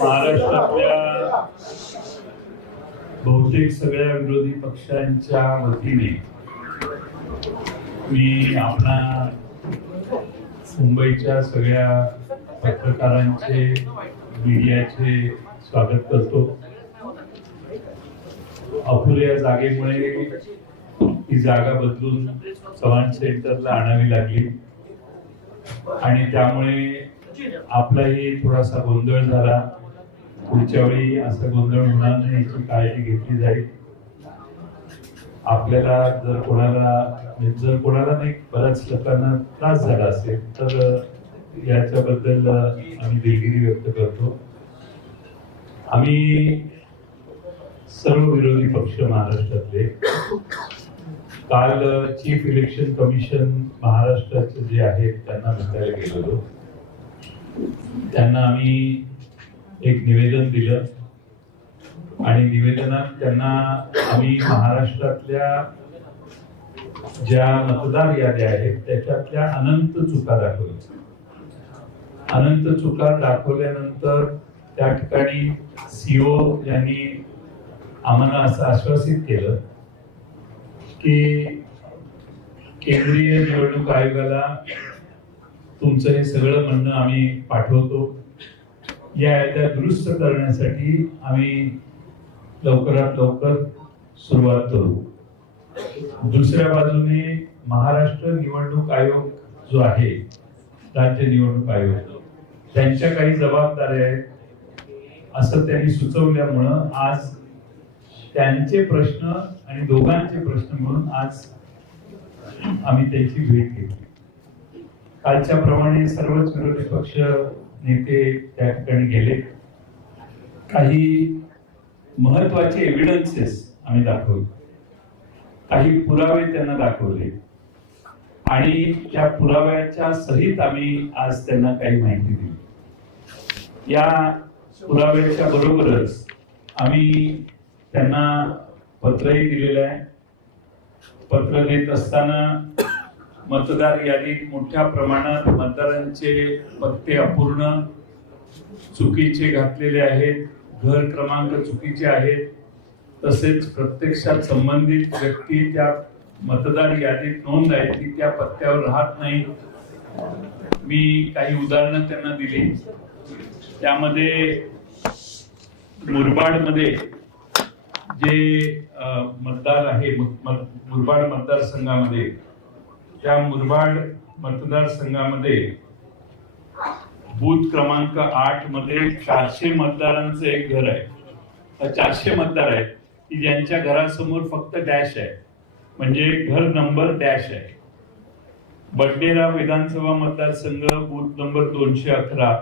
महाराष्ट्रातल्या बहुतेक सगळ्या विरोधी पक्षांच्या वतीने मी आपला मुंबईच्या सगळ्या पत्रकारांचे, मीडियाचे स्वागत करतो. अपुऱ्या जागेमुळे ही जागा बदलून चव्हाण सेंटरला आणावी लागली आणि त्यामुळे आपलाही थोडासा गोंधळ झाला. पुढच्या वेळी असा गोंधळ होणार नाही याची काळजी घेतली जाईल. आपल्याला जर कोणाला नाही, बऱ्याच लोकांना त्रास झाला असेल तर याच्याबद्दल आम्ही दिलगिरी व्यक्त करतो. आम्ही सर्व विरोधी पक्ष महाराष्ट्रातले काल चीफ इलेक्शन कमिशन महाराष्ट्राचे जे आहेत त्यांना भेटायला गेलेलो. त्यांना आम्ही एक निवेदन दिलं आणि निवेदनात त्यांना आम्ही महाराष्ट्रातल्या ज्या मतदार याद्या आहेत त्याच्यातल्या अनंत चुका दाखवल्या. अनंत चुका दाखवल्यानंतर त्या ठिकाणी सीओ यांनी आम्हाला असं आश्वासित केलं की केंद्रीय निवडणूक आयोगाला तुमचं हे सगळं म्हणणं आम्ही पाठवतो. या याद्या दुरुस्त करण्यासाठी आम्ही लवकरात लवकर सुरुवात करू. दुसऱ्या बाजूने महाराष्ट्र निवडणूक आयोग जो आहे, राज्य निवडणूक आयोग, त्यांच्या काही जबाबदाऱ्या आहेत असं त्यांनी सुचवल्यामुळं आज त्यांचे प्रश्न आणि दोघांचे प्रश्न म्हणून आज आम्ही त्यांची भेट घेतली. कालच्या प्रमाणे सर्वच विरोधी पक्ष नेते त्या ठिकाणी गेले. काही महत्वाचे एव्हिडन्सेस आम्ही दाखवले, काही पुरावे त्यांना दाखवले आणि त्या पुराव्याच्या सहित आम्ही आज त्यांना काही माहिती दिली. या पुराव्याच्या बरोबरच आम्ही त्यांना पत्रही दिलेलं आहे. पत्र देत असताना मतदार यादीत मोठ्या प्रमाणात मतदारांचे पत्ते अपूर्ण, चुकीचे घातलेले आहेत, घर क्रमांक चुकीचे आहेत, तसेच प्रत्यक्षात संबंधित व्यक्ती त्या मतदार यादीत नोंद आहे ती त्या पत्त्यावर राहत नाही. मी काही उदाहरणं त्यांना दिली. त्यामध्ये मुरबाडमध्ये जे मतदार आहे, मुरबाड मतदारसंघामध्ये, त्या मुरबाड मतदारसंघामध्ये बूथ क्रमांक 8 मध्ये 400 मतदारांचं एक घर आहे. 400 मतदार आहेत की ज्यांच्या घरासमोर फक्त डॅश आहे, म्हणजे घर नंबर डॅश आहे. बडनेरा विधानसभा मतदारसंघ बूथ नंबर 211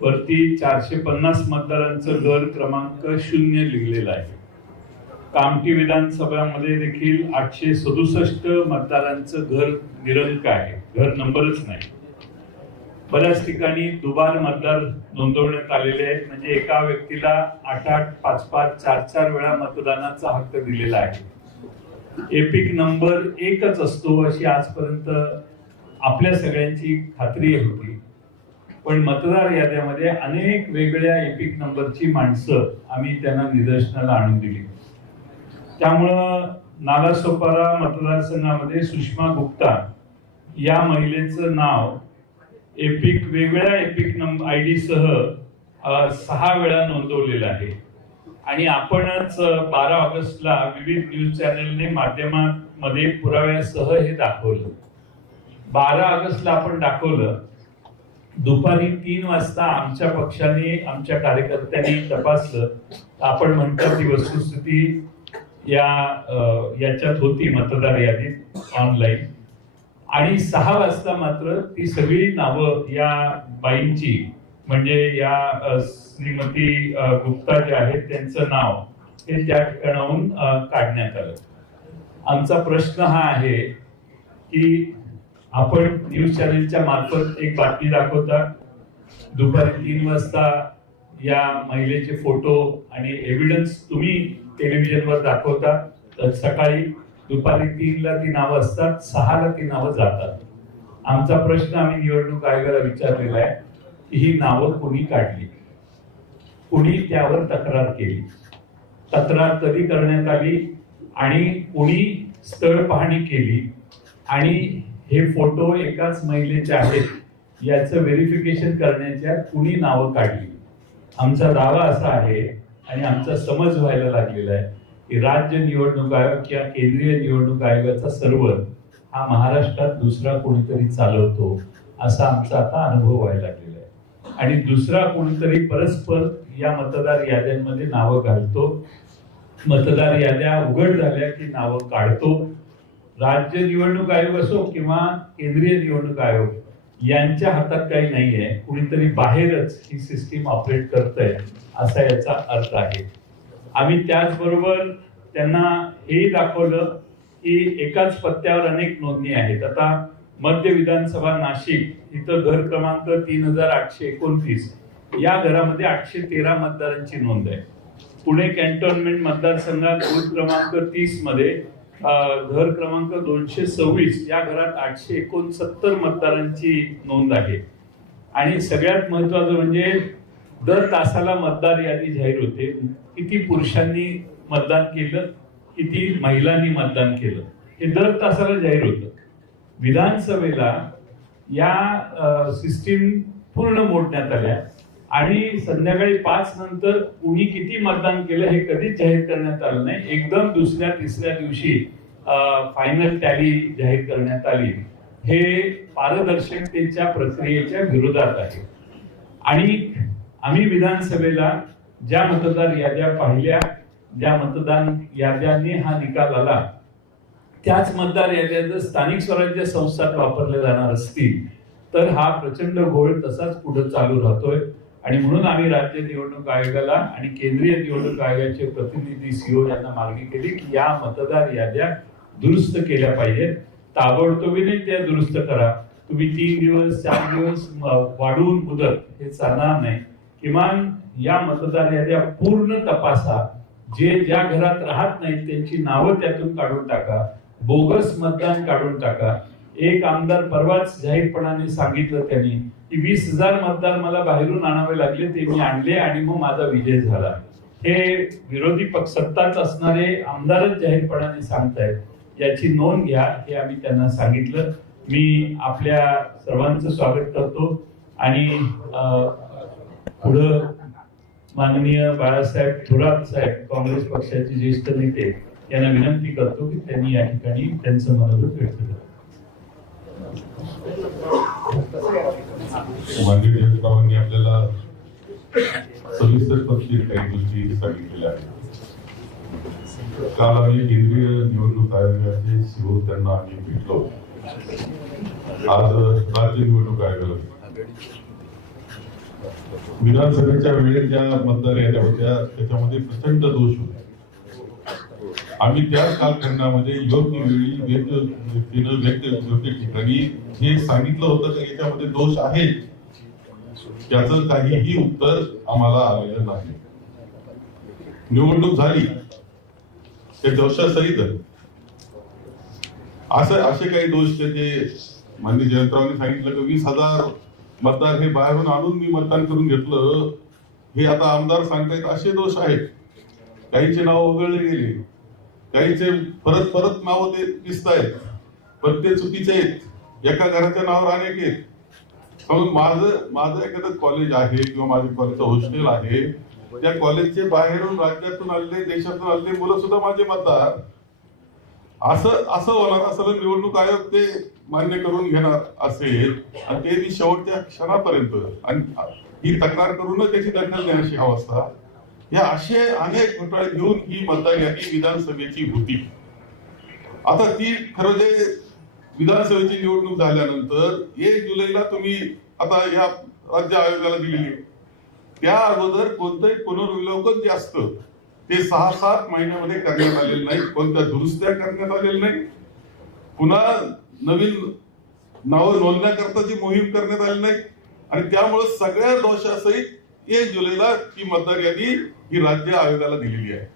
वरती 450 मतदारांचं घर क्रमांक 0 लिहिलेलं आहे. कामठी विधानसभामध्ये देखील 867 मतदारांचं घर निरंक आहे, घर नंबरच नाही. बऱ्याच ठिकाणी दुबार मतदार नोंदवण्यात आलेले आहेत, म्हणजे एका व्यक्तीला 8-8, 5-5, 4-4 वेळा मतदानाचा हक्क दिलेला आहे. एपिक नंबर एकच असतो अशी आजपर्यंत आपल्या सगळ्यांची खात्री होती, पण मतदार याद्यामध्ये अनेक वेगळ्या एपिक नंबरची माणसं आम्ही त्यांना निदर्शनाला आणून दिली. त्यामुळं नालासोपारा मतदारसंघामध्ये सुषमा गुप्ता या महिलेचं नाव वेगळ्या एपिक नंबर आयडी सह 6 वेळा नोंदवलेलं आहे. आणि आपणच 12 ऑगस्टला विविध न्यूज चॅनलने माध्यमांमध्ये पुराव्यासह हे दाखवलं. 12 ऑगस्टला आपण दाखवलं. दुपारी 3 वाजता आमच्या पक्षाने, आमच्या कार्यकर्त्यांनी तपासलं. आपण म्हणतो ती वस्तुस्थिती याच्यात होती मतदार यादीत ऑनलाईन. आणि 6 वाजता मात्र ती सगळी नावं या बाईंची, म्हणजे या श्रीमती गुप्ता जे आहेत त्यांचं नाव हे त्या ठिकाणाहून काढण्यात आलं. आमचा प्रश्न हा आहे की आपण न्यूज चॅनलच्या मार्फत एक बातमी दाखवता, दुपारी 3 वाजता या महिलेचे फोटो आणि एव्हिडन्स तुम्ही टेलिव्हिजनवर दाखवता, तर सकाळी दुपारी 3ला ती नावं असतात, 6ला ती नावं जातात. आमचा प्रश्न आम्ही निवडणूक आयोगाला विचारलेला आहे की ही नावं कोणी काढली, कोणी त्यावर तक्रार केली, तक्रार कधी करण्यात आली आणि कोणी स्थळ पाहणी केली आणि हे फोटो एकाच महिलेचे आहेत याचं व्हेरिफिकेशन करण्याच्या कुणी नावं काढली. आमचा दावा असा आहे आणि आमचा समज व्हायला लागलेला आहे की राज्य निवडणूक आयोग किंवा केंद्रीय निवडणूक आयोगाचा सर्व्हर हा महाराष्ट्रात दुसरा कोणीतरी चालवतो असा आमचा आता अनुभव व्हायला लागलेला आहे आणि दुसरा कोणीतरी परस्पर या मतदार याद्यांमध्ये नावं घालतो, मतदार याद्या उघड झाल्या की नावं काढतो. राज्य निवडणूक आयोग असो किंवा केंद्रीय निवडणूक आयोग यांच्या हातात काही नाहीये, कुणीतरी बाहेरच ही सिस्टीम ऑपरेट करतंय असा याचा अर्थ आहे. आम्ही त्याचबरोबर त्यांना हेही दाखवलं की एकाच पत्त्यावर अनेक नोंदणी आहेत. आता मध्य विधानसभा नाशिक इथं घर क्रमांक 3829 या घरामध्ये 813 मतदारांची नोंद आहे. पुणे कॅन्टोन्मेंट मतदारसंघात बूथ क्रमांक 30 मध्ये घर क्रमांक 226 या घरात 869 मतदारांची नोंद आहे. आणि सगळ्यात महत्वाचं म्हणजे दर तासाला मतदार यादी जाहीर होते. किती पुरुषांनी मतदान केलं, किती महिलांनी मतदान केलं हे दर तासाला जाहीर होतं. विधानसभेला या सिस्टीम पूर्ण मोडण्यात आल्या आणि संध्याकाळी 5 नंतर कुणी किती मतदान केलं हे कधीच जाहीर करण्यात आलं नाही. एकदम दुसऱ्या तिसऱ्या दिवशी फायनल टॅली जाहीर करण्यात आली. हे पारदर्शकतेच्या प्रक्रियेच्या विरोधात आहे. आणि आम्ही विधानसभेला ज्या मतदार याद्या पाहिल्या, ज्या मतदान याद्यांनी हा निकाल आला, त्याच मतदार याद्या जर स्थानिक स्वराज्य संस्थात वापरल्या जाणार असतील तर हा प्रचंड घोळ तसाच पुढे चालू राहतोय. आणि म्हणून आम्ही राज्य निवडणूक आयोगाला आणि केंद्रीय निवडणूक आयोगाचे प्रतिनिधी सीओ यांना मागणी केली की या मतदार याद्या दुरुस्त केल्या पाहिजेत. ताबडतोबीने त्या दुरुस्त करा. तुम्ही 3 दिवस 4 दिवस वाढवून मुदत हे चालणार नाही. किमान या मतदार याद्या पूर्ण तपासा. जे ज्या घरात राहत नाहीत त्यांची नावं त्यातून काढून टाका. बोगस मतदान काढून टाका. एक आमदार परवाच जाहीरपणाने सांगितलं त्यांनी की 20,000 मतदार मला बाहेरून आणावे लागले, ते मी आणले आणि मग माझा विजय झाला. हे विरोधी पक्ष सत्ताच असणारे आमदारच जाहीरपणाने सांगतायत. याची नोंद घ्या हे आम्ही त्यांना सांगितलं. मी आपल्या सर्वांचं स्वागत करतो आणि पुढं माननीय बाळासाहेब थोरात साहेब काँग्रेस पक्षाचे ज्येष्ठ नेते यांना विनंती करतो की त्यांनी या ठिकाणी त्यांचं मनोगत व्यक्त करावं. माननीय जयंतरावांनी आपल्याला सविस्तर तपशील काही गोष्टी सांगितलेल्या आहेत. काल आम्ही केंद्रीय निवडणूक आयोगाचे सीओ त्यांना आम्ही भेटलो. आज राज्य निवडणूक आयोगाला विधानसभेच्या वेळेत ज्या मतदार याद्या होत्या त्याच्यामध्ये प्रचंड दोष होते. आम्ही त्या कालखंडामध्ये योग्य वेळी योग्य ठिकाणी हे सांगितलं होतं की याच्यामध्ये दोष आहेत, त्याचं काहीही उत्तर आम्हाला आलेलं नाही. निवडणूक झाली ते दोषासहित असे काही दोष जे माननीय जयंतरावांनी सांगितलं की 20,000 मतदार हे बाहेरून आणून मी मतदान करून घेतलं, हे आता आमदार सांगतायत असे दोष आहेत. काहींचे नाव वगळले गेले, काहींचे परत परत नाव ते दिसत आहेत, पण ते चुकीचे आहेत. एका घराच्या नावावर अनेक आहेत. माझं एखादं कॉलेज आहे किंवा माझ्या कॉलेजचं हॉस्टेल आहे, त्या कॉलेजचे बाहेरून राज्यातून आलेले देशातून आलेले मुलं सुद्धा माझे मतदार. असं होणार असं निवडणूक आयोग ते मान्य करून घेणार असेल आणि ते मी शेवटच्या क्षणापर्यंत आणि ही तक्रार करूनच त्याची दखल घेण्याची अवस्था, या असे अनेक घोटाळे घेऊन ही मतदार यादी विधानसभेची होती. आता ती खरं जे विधानसभेची निवडणूक झाल्यानंतर 1 जुलैला तुम्ही आता या राज्य आयोगाला दिलेली, त्या अगोदर कोणतंही पुनर्विलोकन जे असतं ते 6-7 महिन्यामध्ये करण्यात आलेलं नाही. कोणत्या दुरुस्त्या करण्यात आलेल्या नाही. पुन्हा नवीन नावं नोंदण्याकरताची मोहीम करण्यात आली नाही. आणि त्यामुळे सगळ्या दोषासहित 1 जुलैला ही मतदार यादी ही राज्य आयोगाला दिलेली आहे.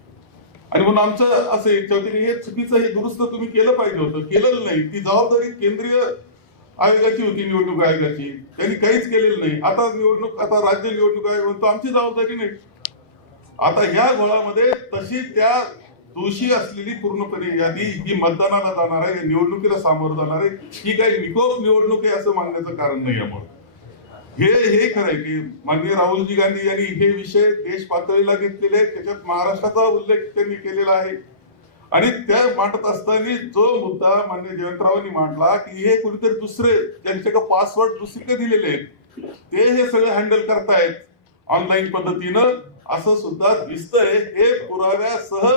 आणि म्हणून आमचं असं इच्छा होती की हे चुकीचं, हे दुरुस्त तुम्ही केलं पाहिजे होतं, केलेलं नाही. ती जबाबदारी केंद्रीय आयोगाची होती, निवडणूक आयोगाची, त्यांनी काहीच केलेलं नाही. आता राज्य निवडणूक आयोग म्हणतो आमची जबाबदारी नाही. आता ह्या घोळामध्ये तशी त्या दोषी असलेली पूर्णपणे यादी ही मतदानाला जाणार आहे, निवडणुकीला सामोरं जाणार आहे, ही काही निकोप निवडणूक आहे असं मानण्याचं कारण नाही. यामुळे हे खरं आहे की माननीय राहुलजी गांधी यांनी हे विषय देश पातळीला घेतलेले आहेत. त्याच्यात महाराष्ट्राचा उल्लेख त्यांनी केलेला आहे. आणि त्या मांडत असताना जो मुद्दा माननीय जयंतरावांनी मांडला की हे कुणीतरी दुसरे त्यांच्याकडे पासवर्ड दुसरीकडे दिलेले आहेत, ते हे सगळं हँडल करतायत ऑनलाईन पद्धतीनं, असं सुद्धा दिसतंय. हे पुराव्यासह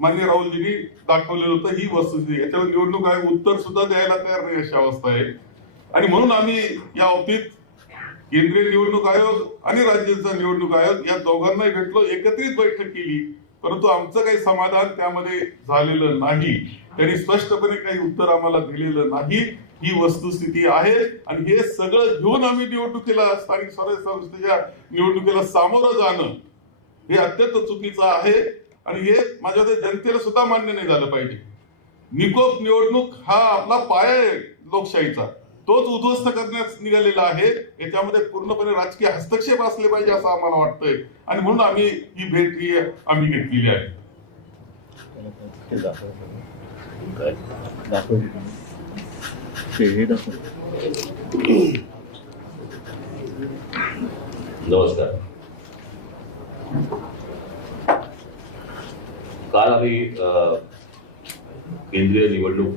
माननीय राहुलजींनी दाखवलेलं होतं. ही वस्तुस्थिती, याच्यावर निवडणूक आयोग उत्तर सुद्धा द्यायला तयार नाही अशी अवस्था आहे. आणि म्हणून आम्ही या बाबतीत केंद्रीय निवडणूक आयोग आणि राज्याचा निवडणूक आयोग या दोघांनाही भेटलो, एकत्रित बैठक केली, परंतु आमचं काही समाधान त्यामध्ये झालेलं नाही. त्यांनी स्पष्टपणे काही उत्तर आम्हाला दिलेलं नाही. ही वस्तुस्थिती आहे. आणि हे सगळं घेऊन आम्ही निवडणुकीला, स्थानिक स्वराज्य संस्थेच्या निवडणुकीला सामोरं जाणं हे अत्यंत चुकीचं आहे. आणि हे माझ्या जनतेला सुद्धा मान्य नाही झालं पाहिजे. निकोप निवडणूक हा आपला पाया आहे लोकशाहीचा, तोच उद्ध्वस्त करण्यास निघालेला आहे. याच्यामध्ये पूर्णपणे राजकीय हस्तक्षेप असले पाहिजे असं आम्हाला वाटतंय. आणि म्हणून आम्ही ही भेट आम्ही घेतलेली आहे. नमस्कार. काल आम्ही केंद्रीय निवडणूक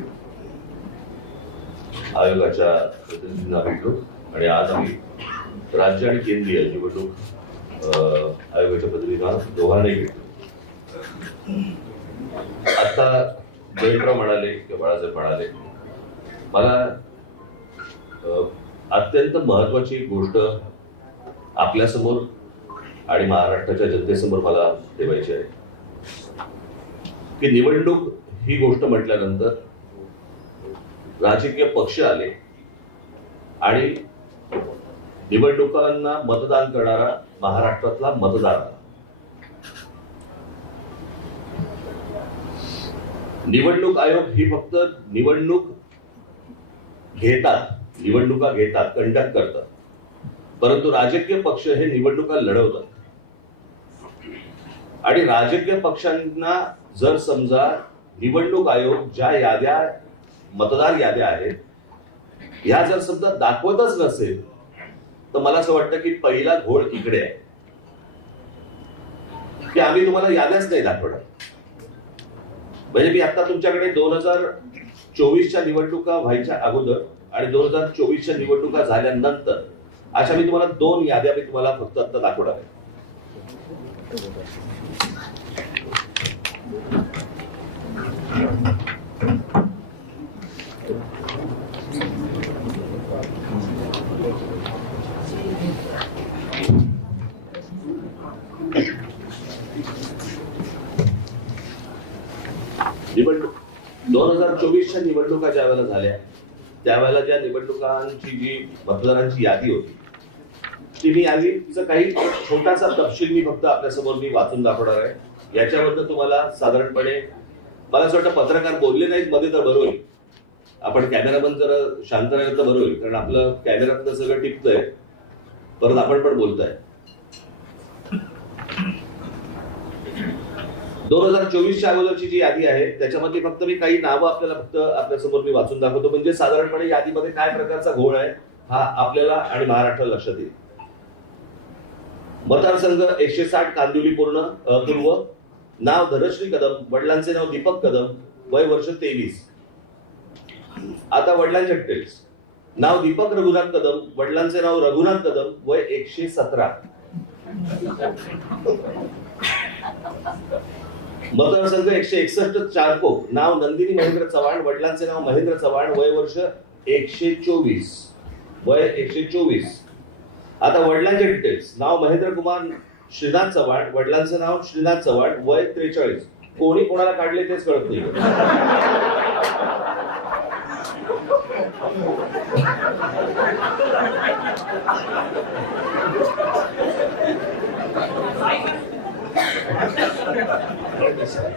आयोगाच्या प्रतिनिधींना भेटलो आणि आज आम्ही राज्य आणि केंद्रीय निवडणूक आयोगाच्या प्रतिनिधींना दोघांनाही भेटलो. आता जयंतराव म्हणाले किंवा बाळासाहेब म्हणाले, मला अत्यंत महत्वाची गोष्ट आपल्यासमोर आणि महाराष्ट्राच्या जनतेसमोर मला ठेवायची आहे की निवडणूक ही गोष्ट म्हटल्यानंतर राजकीय पक्ष आले आणि निवडणुकांना मतदान करणारा महाराष्ट्रातला मतदार आला. निवडणूक आयोग ही फक्त निवडणुका घेतात, कंडक्ट करतात, परंतु राजकीय पक्ष हे निवडणुका लढवतात. आणि राजकीय पक्षांना जर समजा निवडणूक आयोग ज्या याद्या, मतदार याद्या आहेत, ह्या जर समजा दाखवतच नसेल तर मला असं वाटतं की पहिला घोळ इकडे आहे की आम्ही तुम्हाला याद्याच नाही दाखवणार. म्हणजे मी आता तुमच्याकडे 2024च्या निवडणुका व्हायच्या अगोदर आणि 2024च्या निवडणुका झाल्यानंतर अशा मी तुम्हाला 2 याद्या मी तुम्हाला फक्त आता दाखवणार आहे. निवडणूक 2024च्या निवडणुका ज्या वेळेला झाल्या त्यावेळेला ज्या निवडणुकांची जी मतदारांची यादी होती ती मी यादीचा काही छोटासा तपशील मी फक्त आपल्यासमोर मी वाचून दाखवणार आहे. याच्याबद्दल तुम्हाला साधारणपणे मला असं वाटतं पत्रकार बोलले नाहीत मध्ये तर बरं होईल, आपण कॅमेरा बंद जरा शांत राहिलं तर बरं होईल, कारण आपलं कॅमेऱ्यातलं सगळं टिपतंय, परत आपण पण बोलताय. 2024च्या अगोदरची जी यादी आहे त्याच्यामध्ये फक्त मी काही नावं आपल्याला फक्त आपल्यासमोर मी वाचून दाखवतो, म्हणजे साधारणपणे यादीमध्ये काय प्रकारचा घोळ आहे हा आपल्याला आणि महाराष्ट्राला लक्षात येईल. मतदारसंघ 160 कांदिवली पूर्व, नाव धनश्री कदम, वडिलांचे नाव दीपक कदम, वय वर्ष 23. आता वडिलांचे डिटेल्स. नाव दीपक रघुनाथ कदम, वडिलांचे नाव रघुनाथ कदम, वय 117. मतदारसंघ 161 चारकोप, नाव नंदिनी महेंद्र चव्हाण, वडिलांचे नाव महेंद्र चव्हाण, वय वर्ष 124, वय 124. आता वडिलांचे डिटेल्स. नाव महेंद्र कुमार श्रीनाथ चव्हाण, वडिलांचे नाव श्रीनाथ चव्हाण, वय 43. कोणी कोणाला काढले तेच कळत नाही.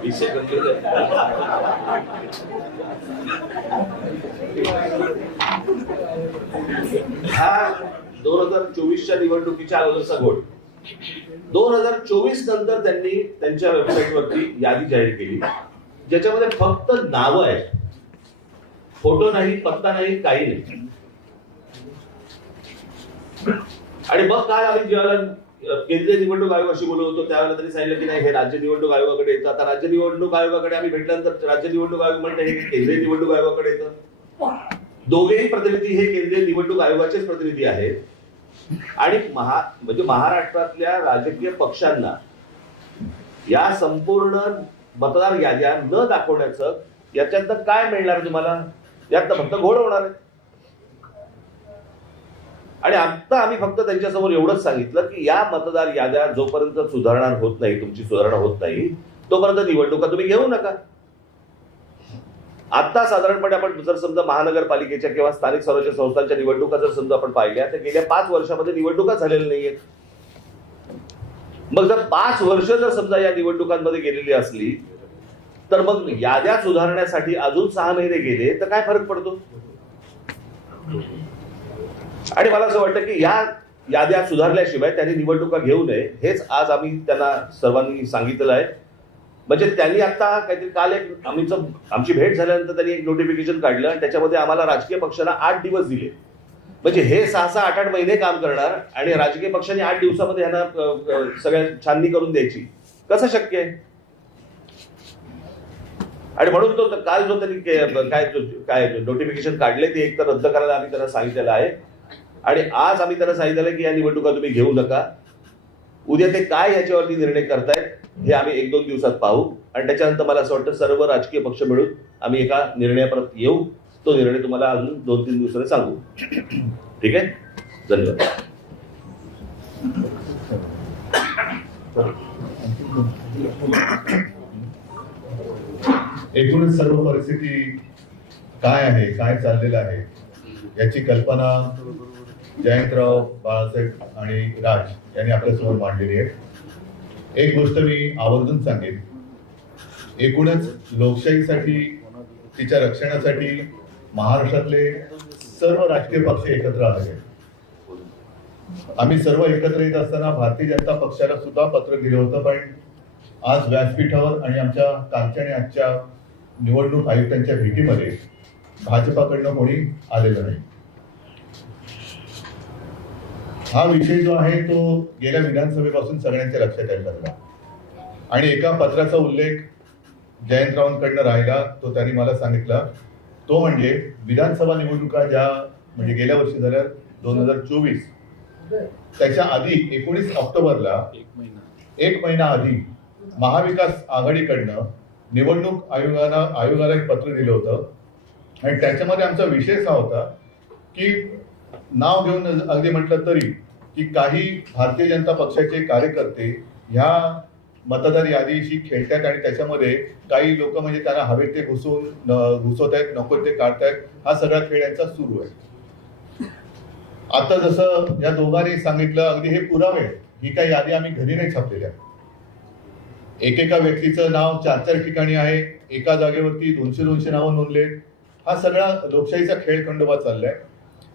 विषय कंप्लीट आहे. 2024च्या निवडणुकीच्या अगोदरचा घोळ. 2024 नंतर त्यांनी त्यांच्या वेबसाईटवरती यादी जाहीर केली, ज्याच्यामध्ये फक्त नावं आहेत, फोटो नाही, पत्ता नाही, काही नाही. आणि मग काय आम्ही ज्यावेळेला केंद्रीय निवडणूक आयोगाशी बोलत होतो त्यावेळेला त्यांनी सांगितलं की नाही, हे राज्य निवडणूक आयोगाकडे येतं. आता राज्य निवडणूक आयोगाकडे आम्ही भेटल्यानंतर राज्य निवडणूक आयोग म्हणते हे केंद्रीय निवडणूक आयोगाकडे येतं. दोघेही प्रतिनिधी हे केंद्रीय निवडणूक आयोगाचेच प्रतिनिधी आहेत. आणि म्हणजे महाराष्ट्रातल्या राजकीय पक्षांना या संपूर्ण मतदार याद्या न दाखवण्याचं याच्यातनं काय मिळणार तुम्हाला? यातनं फक्त घोळ होणार आहे. आणि आता आम्ही फक्त त्यांच्यासमोर एवढंच सांगितलं की या मतदार याद्या जोपर्यंत सुधारणा होत नाही, तुमची सुधारणा होत नाही, तोपर्यंत निवडणुका तुम्ही घेऊ नका. आता साधारणपणे आपण जर समजा महानगरपालिकेच्या किंवा स्थानिक स्वराज्य संस्थांच्या निवडणुका जर समजा आपण पाहिल्या तर गेल्या 5 वर्षामध्ये निवडणुका झालेल्या नाहीयेत. मग जर 5 वर्ष जर समजा या निवडणुकांमध्ये गेलेली असली तर मग याद्या सुधारण्यासाठी अजून 6 महिने गेले तर काय फरक पडतो? आणि मला असं वाटतं की या याद्या सुधारल्याशिवाय त्यांनी निवडणुका घेऊ नये, हेच आज आम्ही त्यांना सर्वांनी सांगितलं आहे. म्हणजे त्यांनी आता काहीतरी काल आमची भेट झाल्यानंतर त्यांनी एक नोटिफिकेशन काढलं आणि त्याच्यामध्ये आम्हाला राजकीय पक्षांना 8 दिवस दिले. म्हणजे हे 6-6, 8-8 महिने काम करणार आणि राजकीय पक्षांनी 8 दिवसामध्ये यांना सगळ्या छाननी करून द्यायची, कसं शक्य आहे? आणि म्हणून तो काल जो त्यांनी काय नोटिफिकेशन काढले ते एक तर रद्द करायला आम्ही त्यांना सांगितलेलं आहे. आणि आज आम्ही त्यांना सांगितलेलं की या निवडणुका तुम्ही घेऊ नका. उद्या ते काय ह्याच्यावरती निर्णय करतायत हे आम्ही 1-2 दिवसात पाहू आणि त्याच्यानंतर मला असं वाटतं सर्व राजकीय पक्ष मिळून आम्ही एका निर्णयापर्यंत येऊ. तो निर्णय तुम्हाला अजून 2-3 दिवसाने सांगू. ठीक आहे, धन्यवाद. एकूणच सर्व परिस्थिती काय आहे, काय चाललेलं आहे याची कल्पना जयंतराव, बाळासाहेब आणि राज यांनी आपल्यासमोर मांडलेली आहे. एक गोष्ट मी आवर्जून सांगेन, एकूणच लोकशाहीसाठी, तिच्या रक्षणासाठी महाराष्ट्रातले सर्व राजकीय पक्ष एकत्र आले आहेत. आम्ही सर्व एकत्र येत असताना भारतीय जनता पक्षाला सुद्धा पत्र दिलं होतं, पण आज व्यासपीठावर आणि आमच्या कालच्या आणि आजच्या निवडणूक आयुक्तांच्या भेटीमध्ये भाजपाकडनं कोणी आलेलं नाही. हा विषय जो आहे तो गेल्या विधानसभेपासून सगळ्यांच्या लक्षात यायला लागला आणि एका पत्राचा उल्लेख जयंतरावांकडनं राहिला, तो त्यांनी मला सांगितला. तो म्हणजे विधानसभा निवडणुका ज्या म्हणजे गेल्या वर्षी झाल्या 2024, त्याच्या आधी 19 ऑक्टोबरला 1 महिना आधी महाविकास आघाडीकडनं निवडणूक आयोगाला एक पत्र दिलं होतं आणि त्याच्यामध्ये आमचा विषय असा होता की नाव घेऊन अगदी म्हटलं तरी की काही भारतीय जनता पक्षाचे कार्यकर्ते ह्या मतदार यादीशी खेळतात आणि त्याच्यामध्ये काही लोक म्हणजे त्यांना हवे ते घुसवत आहेत, नको ते काढतायत. हा सगळा खेळ यांचा सुरू आहे. आता जसं या दोघांनी सांगितलं, अगदी हे पुरावे, ही काही यादी आम्ही घरी नाही छापलेल्या. एकेका व्यक्तीचं नाव 4-4 ठिकाणी आहे, एका जागेवरती 200-200 नावं नोंदले. हा सगळा लोकशाहीचा खेळ खंडोबा चाललाय.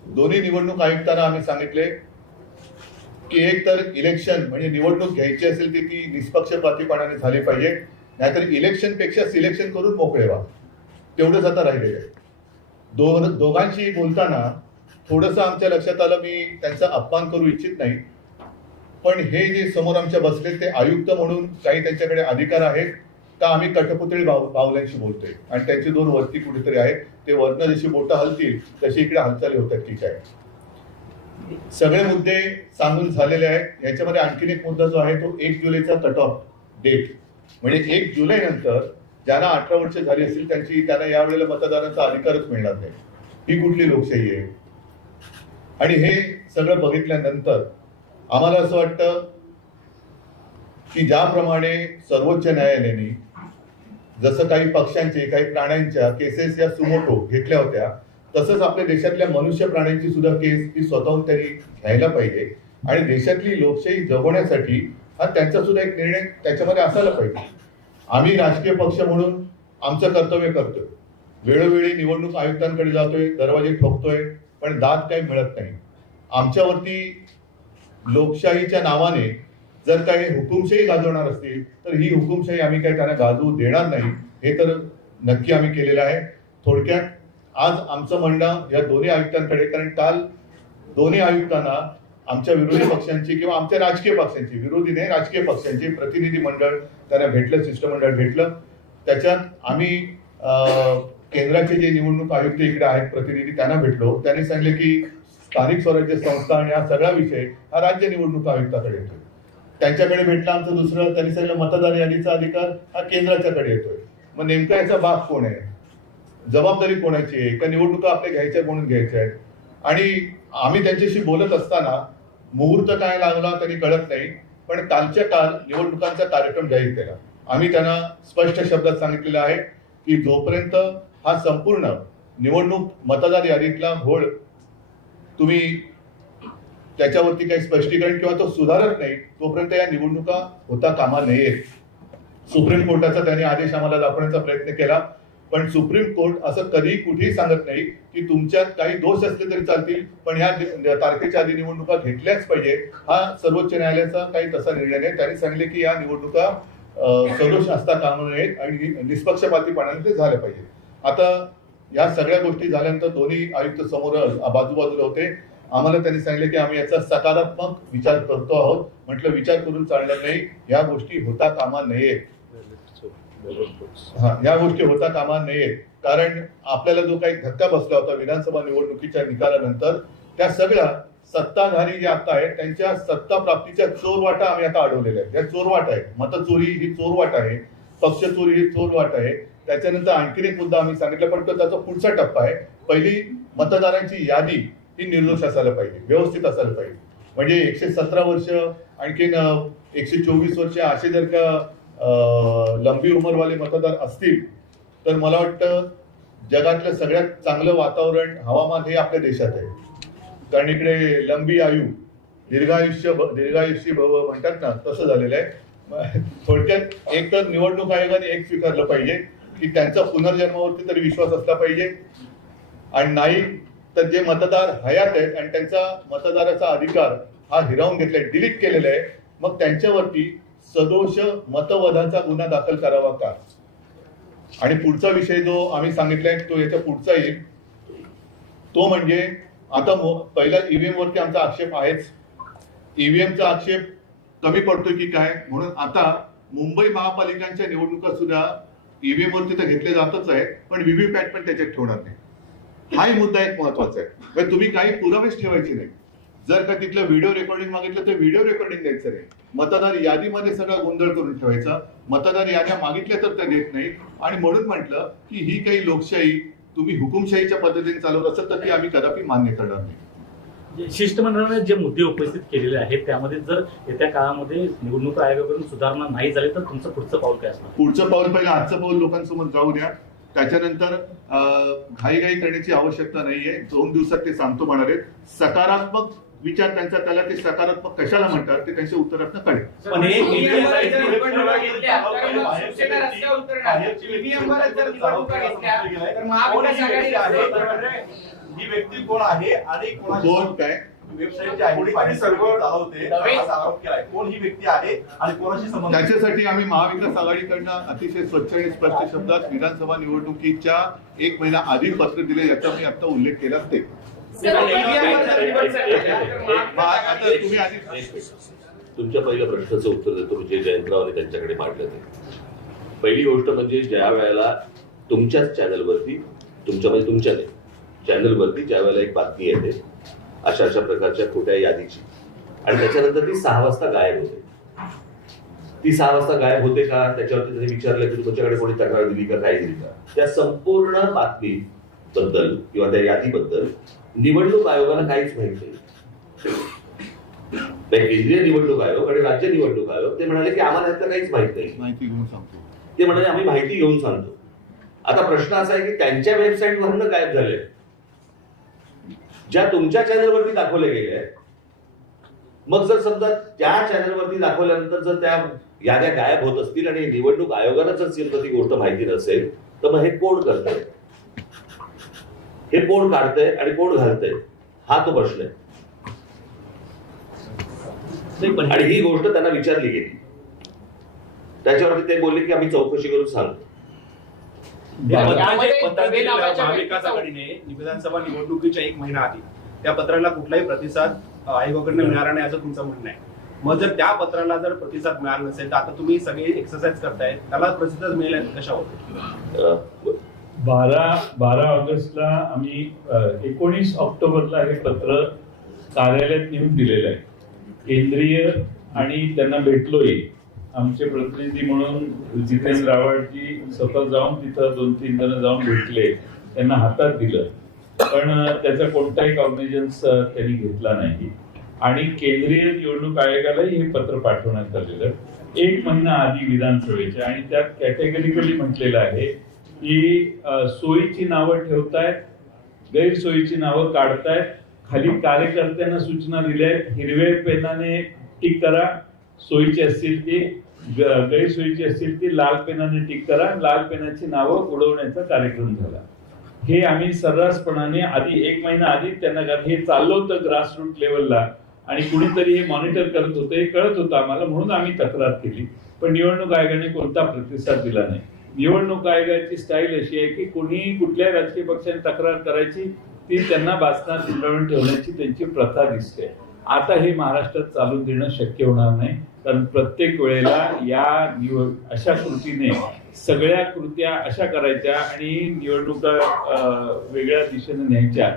दोन्ही निवडणूक आयुक्तांना आम्ही सांगितले की एक तर इलेक्शन म्हणजे निवडणूक घ्यायची असेल ती निष्पक्षपातीपणाने झाली पाहिजे, नाहीतर इलेक्शन पेक्षा सिलेक्शन करून मोकळे व्हा. तेवढंच आता राहिलेलं आहे. दोघांशी बोलताना थोडंसं आमच्या लक्षात आलं, मी त्यांचा अपमान करू इच्छित नाही, पण हे जे समोर आमच्या बसले ते आयुक्त म्हणून काही त्यांच्याकडे अधिकार आहेत का आम्ही कठपुतळी बाहुल्यांशी बोलतोय आणि त्यांचे 2 वरती कुठेतरी आहेत, ते वरनं जशी बोटं हलतील तशी इकडे हालचाली होतात. ठीक आहे, सगळे मुद्दे सांगून झालेले आहेत. याच्यामध्ये आणखीन एक मुद्दा जो आहे तो 1 जुलैचा कट ऑफ डेट, म्हणजे 1 जुलै नंतर ज्यांना 18 वर्ष झाली असतील त्यांना यावेळेला मतदानाचा अधिकारच मिळणार नाही. ही कुठली लोकशाही आहे? आणि हे सगळं बघितल्यानंतर आम्हाला असं वाटतं की ज्याप्रमाणे सर्वोच्च न्यायालयाने जसं काही पक्षांचे, काही प्राण्यांच्या केसेस या सुमोटो घेतल्या होत्या, तसंच आपल्या देशातल्या मनुष्य प्राण्यांची सुद्धा केस ही स्वतःहून त्यांनी घ्यायला पाहिजे आणि देशातली लोकशाही जगवण्यासाठी हा त्यांचा सुद्धा एक निर्णय त्याच्यामध्ये असायला पाहिजे. आम्ही राजकीय पक्ष म्हणून आमचं कर्तव्य करतोय, वेळोवेळी निवडणूक आयुक्तांकडे जातोय, दरवाजे ठोकतोय, पण दाद काही मिळत नाही. आमच्यावरती लोकशाहीच्या नावाने जर काही हुकुमशाही गाजवणार असतील तर ही हुकुमशाही आम्ही काही त्यांना गाजवू देणार नाही, हे तर नक्की आम्ही केलेलं आहे. थोडक्यात आज आमचं म्हणणं या दोन्ही आयुक्तांकडे, कारण काल दोन्ही आयुक्तांना आमच्या विरोधी पक्षांची किंवा आमच्या राजकीय पक्षांची, विरोधी नाही राजकीय पक्षांची प्रतिनिधी मंडळ त्यांना भेटलं, शिष्टमंडळ भेटलं. त्याच्यात आम्ही केंद्राचे जे निवडणूक आयुक्त इकडे आहेत प्रतिनिधी त्यांना भेटलो. त्यांनी सांगितले की स्थानिक स्वराज्य संस्था आणि हा सगळा विषय हा राज्य निवडणूक आयुक्ताकडे येतोय. त्यांच्याकडे भेटलं आमचं दुसरं, त्यांनी सांगितलं मतदार यादीचा अधिकार हा केंद्राच्याकडे येतोय. मग नेमका याचा बाप कोण आहे, जबाबदारी कोणाची आहे, का निवडणुका आपल्या घ्यायच्या म्हणून घ्यायच्या आहेत. आणि आम्ही त्यांच्याशी बोलत असताना मुहूर्त काय लागला तरी कळत नाही, पण कालच्या काल निवडणुकांचा कार्यक्रम जाहीर केला. आम्ही त्यांना स्पष्ट शब्दात सांगितलेलं आहे की जोपर्यंत हा संपूर्ण निवडणूक मतदार यादीतला घोळ तुम्ही त्याच्यावरती काही स्पष्टीकरण किंवा तो सुधारत नाही तोपर्यंत या निवडणुका होता कामा नयेत. सुप्रीम कोर्टाचा त्यांनी आदेश आम्हाला दाखवण्याचा प्रयत्न केला, पण सुप्रीम कोर्ट असं कधी कुठेही सांगत नाही की तुमच्यात काही दोष असले तरी चालतील, पण ह्या तारखेच्या आधी निवडणुका घेतल्याच पाहिजे. हा सर्वोच्च न्यायालयाचा काही तसा निर्णय नाही. त्यांनी सांगितले की या निवडणुका सदोष असता कामा नयेत आणि निष्पक्षपातीपणाने ते झालं पाहिजे. आता या सगळ्या गोष्टी झाल्यानंतर दोन्ही आयुक्त समोर बाजूबाजूला होते. आम्हाला त्यांनी सांगितले की आम्ही याचा सकारात्मक विचार करतो आहोत. म्हटलं विचार करून चालणार नाही, या गोष्टी होता कामा नयेत. या गोष्टी होता कामा नयेत, कारण आपल्याला जो काही धक्का बसला होता विधानसभा निवडणुकीच्या निकालानंतर, त्या सगळ्या सत्ताधारी जे आता आहेत त्यांच्या सत्ता प्राप्तीच्या चोरवाटा आम्ही आता अडवलेल्या आहेत. या चोरवाट आहे, मतचोरी ही चोरवाट आहे, पक्ष चोरी ही चोरवाट आहे. त्याच्यानंतर आणखीन एक मुद्दा आम्ही सांगितला, पण तो त्याचा पुढचा टप्पा आहे. पहिली मतदारांची यादी ही निर्दोष असायला पाहिजे, व्यवस्थित असायला पाहिजे. म्हणजे 117 वर्ष आणखीन 124 वर्ष असे जर का लंबी उमरवाले मतदार असतील तर मला वाटतं जगातलं सगळ्यात चांगलं वातावरण, हवामान हे आपल्या देशात आहे. कारण इकडे लंबी आयु, दीर्घायुष्य भव म्हणतात ना, तसं झालेलं आहे. थोडक्यात एक तर निवडणूक आयोगाने एक स्वीकारलं पाहिजे की त्यांचा पुनर्जन्मावरती तरी विश्वास असला पाहिजे, आणि नाही तर जे मतदार हयात आहेत आणि त्यांचा मतदाराचा अधिकार हा हिरावून घेतलाय, डिलीट केलेला आहे, मग त्यांच्यावरती सदोष मतवधाचा गुन्हा दाखल करावा का. आणि पुढचा विषय जो आम्ही सांगितलाय तो याच्या पुढचा येईल, तो म्हणजे आता पहिला ईव्हीएम वरती आमचा आक्षेप आहेच. ईव्हीएमचा आक्षेप कमी पडतोय की काय, म्हणून आता मुंबई महापालिकांच्या निवडणुका सुद्धा ईव्हीएम वरती तर घेतले जातच आहे, पण व्हीव्हीपॅट पण त्याच्यात ठेवणार नाही. हाही मुद्दा एक महत्वाचा आहे. तुम्ही काही पुरावेच ठेवायचे नाही. जर का तिथलं व्हिडिओ रेकॉर्डिंग मागितलं तर व्हिडिओ रेकॉर्डिंग द्यायचं नाही. मतदार यादीमध्ये सगळा गोंधळ करून ठेवायचा. मतदार याद्या मागितल्या तर त्या देत नाही. आणि म्हणून म्हटलं की ही काही लोकशाही तुम्ही हुकुमशाहीच्या पद्धतीने चालवत असेल तर ती आम्ही कदापि मान्य करणार नाही. शिष्टमंडळाने जे मुद्दे उपस्थित केलेले आहेत त्यामध्ये जर येत्या काळामध्ये निवडणूक आयोगाकडून सुधारणा नाही झाली तर तुमचं पुढचं पाऊल काय असणार? पुढचं पाऊल पहिलं आजचं पाऊल लोकांसमोर जाऊ द्या. त्याच्यानंतर घाईघाई करण्याची आवश्यकता नाहीये. 2 दिवसात ते सांगतो म्हणाले. सकारात्मक विचार त्यांचा, त्याला ते सकारात्मक कशाला म्हणतात ते त्यांच्या उत्तरातनं कळेल. पण ही व्यक्ती कोण आहे आणि कोण काय वेबसाईट आहे चालवते असा आरोप केलाय. कोण ही व्यक्ती आहे आणि कोणाशी संबंध? त्याच्यासाठी आम्ही महाविकास आघाडीकडनं अतिशय स्वच्छ आणि स्पष्ट शब्दात विधानसभा निवडणुकीच्या 1 महिना आधी पत्र दिले, याचा मी आता उल्लेख केला. ते आता तुम्ही आधी तुमच्या पहिल्या प्रश्नाचं उत्तर देतो, जे जयंतराव त्यांच्याकडे मांडलं ते. पहिली गोष्ट म्हणजे ज्या वेळेला तुमच्याच चॅनलवरती, तुमच्या चॅनलवरती ज्या वेळेला एक बातमी येते अशा प्रकारच्या खोट्या यादीची, आणि त्याच्यानंतर ती 6 वाजता गायब होते. ती 6 वाजता गायब होते का, त्याच्यावरती त्यांनी विचारलं की तुमच्याकडे कोणी तक्रार दिली का, काय दिली का. त्या संपूर्ण बातमी बद्दल किंवा त्या यादीबद्दल निवडणूक आयोगाला काहीच माहिती नाही. केंद्रीय निवडणूक आयोग आणि राज्य निवडणूक आयोग ते म्हणाले की आम्हाला यातलं काहीच माहित नाही, माहिती घेऊन सांगतो. ते म्हणाले आम्ही माहिती घेऊन सांगतो. आता प्रश्न असा आहे की त्यांच्या वेबसाईटवरून गायब झाले, ज्या तुमच्या चॅनलवरती दाखवले गेले आहेत. मग जर समजा त्या चॅनलवरती दाखवल्यानंतर जर त्या याद्या गायब होत असतील आणि निवडणूक आयोगाला जर ती गोष्ट माहिती नसेल तर मग हे कोण करतंय, हे कोण काढतंय आणि कोण घालतंय, हा तो प्रश्न आहे. पण आणि ही गोष्ट त्यांना विचारली गेली, त्याच्यावरती ते बोलले की आम्ही चौकशी करून सांगतो. महाविकास आघाडीने विधानसभा निवडणुकीच्या 1 महिना आधी त्या पत्राला कुठलाही प्रतिसाद आयोगाकडनं मिळाला नाही असं तुमचं म्हणणं आहे. मग जर त्या पत्राला जर प्रतिसाद मिळाला नसेल तर आता तुम्ही सगळे एक्सरसाइज करताय, त्याला प्रतिसाद मिळेल कशावर? 12 ऑगस्टला आम्ही 19 ऑक्टोबरला हे पत्र कार्यालयात नेऊन दिलेलं आहे. केंद्रीय आणि त्यांना भेटलोय आमचे प्रतिनिधी म्हणून जितेंद्र आव्हाडजी स्वतः जाऊन तिथं 2-3 जण जाऊन भेटले, त्यांना हातात दिलं, पण त्याचा कोणताही कॉग्निजन्स त्यांनी घेतला नाही. आणि केंद्रीय निवडणूक आयोगालाही हे पत्र पाठवण्यात आलेलं 1 महिना आधी विधानसभेच्या, आणि त्यात कॅटेगरिकली म्हटलेलं आहे की सोयीची नावं ठेवतायत, गैरसोयीची नावं काढतायत, खाली कार्यकर्त्यांना सूचना दिल्या आहेत, हिरव्या पेनाने टिक करा, सोयीची असतील ती, गैरसोयीची असतील ती लाल पेनाने टिक करा, लाल पेनाची नावं उडवण्याचा कार्यक्रम झाला. हे आम्ही सर्रासपणाने आधी 1 महिना आधी त्यांना, हे चाललं होतं ग्रासरूट लेवलला आणि कुणीतरी हे मॉनिटर करत होतं, हे कळत होतं आम्हाला, म्हणून आम्ही तक्रार केली. पण निवडणूक आयोगाने कोणता प्रतिसाद दिला नाही. निवडणूक आयोगाची स्टाईल अशी आहे की कोणी कुठल्या राजकीय पक्षाने तक्रार करायची ती त्यांना बासनात गुंडाळून ठेवण्याची त्यांची प्रथा दिसते. आता हे महाराष्ट्रात चालू देणं शक्य होणार नाही, कारण प्रत्येक वेळेला अशा कृतीने सगळ्या कृत्या अशा करायच्या आणि निवडणुका वेगळ्या दिशेने न्यायच्या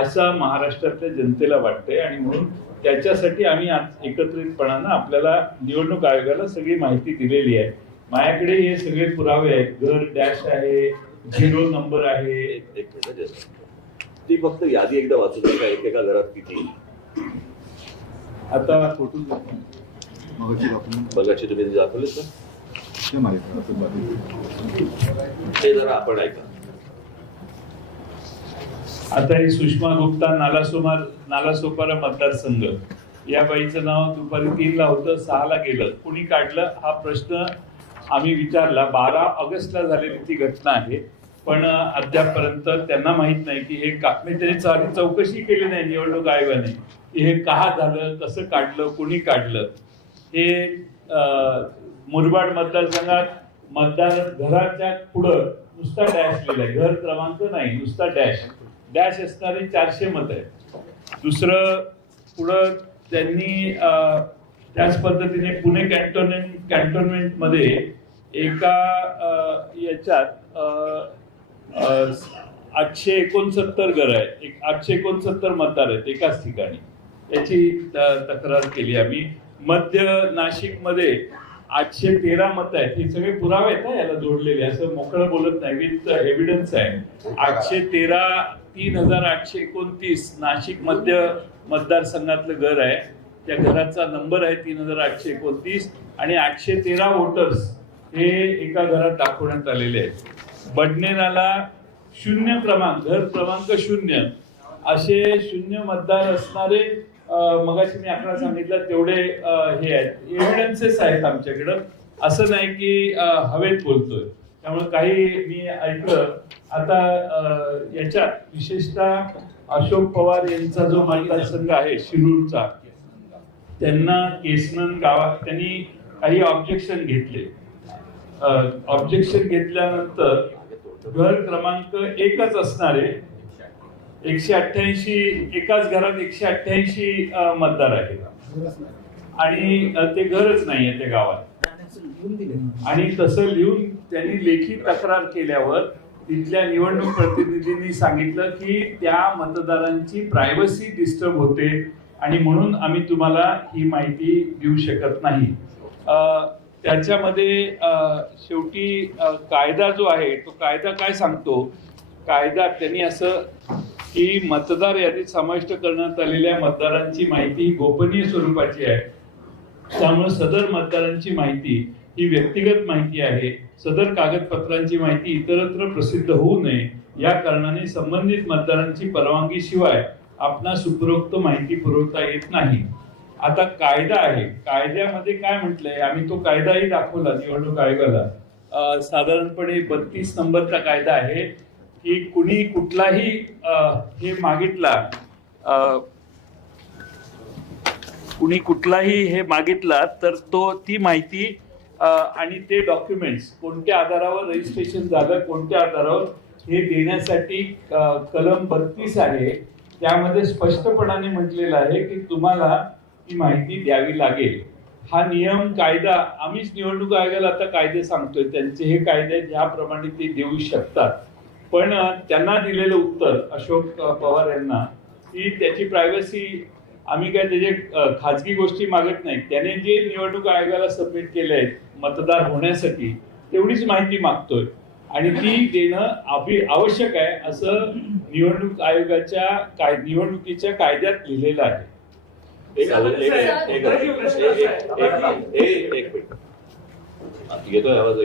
असं महाराष्ट्रातल्या जनतेला वाटतंय. आणि म्हणून त्याच्यासाठी आम्ही आज एकत्रितपणानं आपल्याला निवडणूक आयोगाला सगळी माहिती दिलेली आहे. माझ्याकडे हे सगळे पुरावे आहेत, घर डॅश आहे, 0 नंबर आहे. ती फक्त यादी एकदा वाचून का एकेका घरात किती आता बघायची तुम्ही दाखवलेत ना, ते जरा आपण ऐका. आता ही सुषमा गुप्ता नालासोपारा मतदारसंघ, या बाईचं नाव दुपारी 3ला होतं, 6ला गेलं. कुणी काढलं हा प्रश्न आम्ही विचारला. 12 ऑगस्टला झालेली ती घटना आहे, पण अद्यापपर्यंत त्यांना माहित नाही की हे त्यांनी साधी चौकशी केली नाही निवडणूक आयोगाने की हे का झालं, कसं काढलं, कुणी काढलं. हे मुरबाड मतदारसंघात मतदार घराच्या पुढं नुसता डॅश लिहिलाय, घर क्रमांक नाही, नुसता डॅश असणारी 400 मत आहेत. दुसरं पुढं त्यांनी त्याच पद्धतीने पुणे कॅन्टोन्मेंट मध्ये एका याच्यात 869 घर आहेत, 869 मतदार आहेत एकाच ठिकाणी, याची तक्रार केली आम्ही. मध्य नाशिक मध्ये 813 मत आहेत. हे सगळे पुरावे आहेत याला जोडलेले, असं मोकळं बोलत नाही, विथ एव्हिडन्स आहे. 813 3829 नाशिक मध्य मतदारसंघातलं घर आहे, त्या घराचा नंबर आहे 3829 आणि 813 वोटर्स हे एका घरात दाखवण्यात आलेले आहेत. बडनेराला 0 क्रमांक, घर क्रमांक 0 असे 0 मतदार असणारे, मगाशी मी आकडा सांगितला तेवढे हे आहेत, एव्हिडन्सेस आहेत आमच्याकडं. असं नाही की हवेत बोलतोय. त्यामुळे काही मी ऐकलं. आता याच्यात विशेषतः अशोक पवार यांचा जो मतदारसंघ आहे शिरूरचा, त्यांना केसनन गावात त्यांनी काही ऑब्जेक्शन घेतले. ऑब्जेक्शन घेतल्यानंतर घर क्रमांक 1च असणारे 188, एकाच घरात 188 मतदार आहेत आणि ते घरच नाहीये त्या गावात. आणि तसं लिहून त्यांनी लेखी तक्रार केल्यावर तिथल्या निवडणूक प्रतिनिधींनी सांगितलं की त्या मतदारांची प्रायव्हसी डिस्टर्ब होते आणि म्हणून आम्ही तुम्हाला ही माहिती देऊ शकत नाही. त्याच्यामध्ये शेवटी कायदा जो आहे तो कायदा काय सांगतो, कायदा त्यांनी असं की मतदार यादीत समाविष्ट करण्यात आलेल्या मतदारांची माहिती गोपनीय स्वरूपाची आहे, त्यामुळे सदर मतदारांची माहिती ही व्यक्तिगत माहिती आहे. सदर कागदपत्रांची माहिती इतरत्र प्रसिद्ध होऊ नये या कारणाने संबंधित मतदारांची परवानगी शिवाय आपणास उपरोक्त माहिती पुरवता येत नाही. आता कायदा आहे, कायद्यामध्ये काय म्हटलंय, आम्ही तो कायदाही दाखवला निवडणूक आयोगाला. साधारणपणे 32 नंबरचा कायदा आहे की कुणी कुठलाही हे मागितला, कुणी कुठलाही हे मागितला तर ती माहिती आणि ते डॉक्युमेंट्स कोणत्या आधारावर रजिस्ट्रेशन झालं, कोणत्या आधारावर हे देण्यासाठी कलम 32 आहे, त्यामध्ये स्पष्टपणाने म्हटलेलं आहे की तुम्हाला ती माहिती द्यावी लागेल. हा नियम कायदा आम्हीच निवडणूक आयोगाला आता कायदे सांगतोय, त्यांचे हे कायदे ह्याप्रमाणे ते देऊ शकतात. पण त्यांना दिलेलं उत्तर अशोक पवार यांना की त्याची प्रायव्हसी, आम्ही काय त्याचे खाजगी गोष्टी मागत नाही, त्याने जे निवडणूक आयोगाला सबमिट केले आहेत मतदार होण्यासाठी तेवढीच माहिती मागतोय आणि ती देणं आवश्यक आहे असं निवडणूक आयोगाच्या निवडणुकीच्या कायद्यात लिहिलेलं आहे. येतोय आवाज?